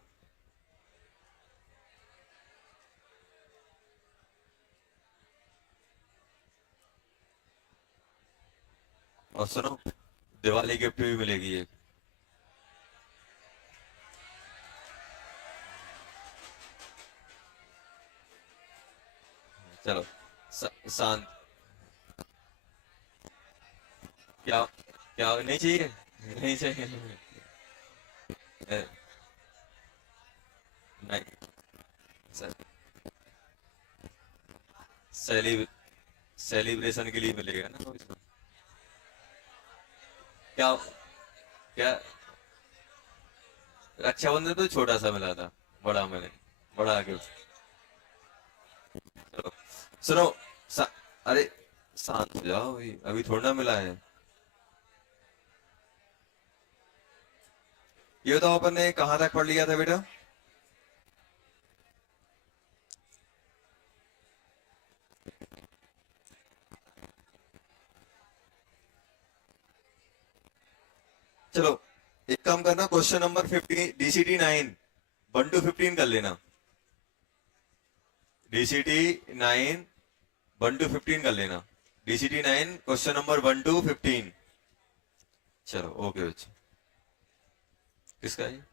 और सुनो, दिवाली गिफ्ट भी मिलेगी एक। चलो शांत, क्या क्या नहीं चाहिए, नहीं चाहिए, नहीं सेलिब सेलिब्रेशन के लिए मिलेगा ना इसमें। क्या क्या, रक्षाबंधन तो छोटा सा मिला था, बड़ा मैंने, बड़ा गिफ्ट। चलो सुनो, अरे शांत हो जाओ, अभी थोड़ा ना मिला है। ये तो अपन ने कहाँ तक पढ़ लिया था बेटा, चलो एक काम करना, क्वेश्चन नंबर 15 DCT 9 1 to 15 कर लेना, DCT 9 1 to 15 कर लेना, DCT 9 क्वेश्चन नंबर 1 to 15। चलो ओके बच्चे, किसका है?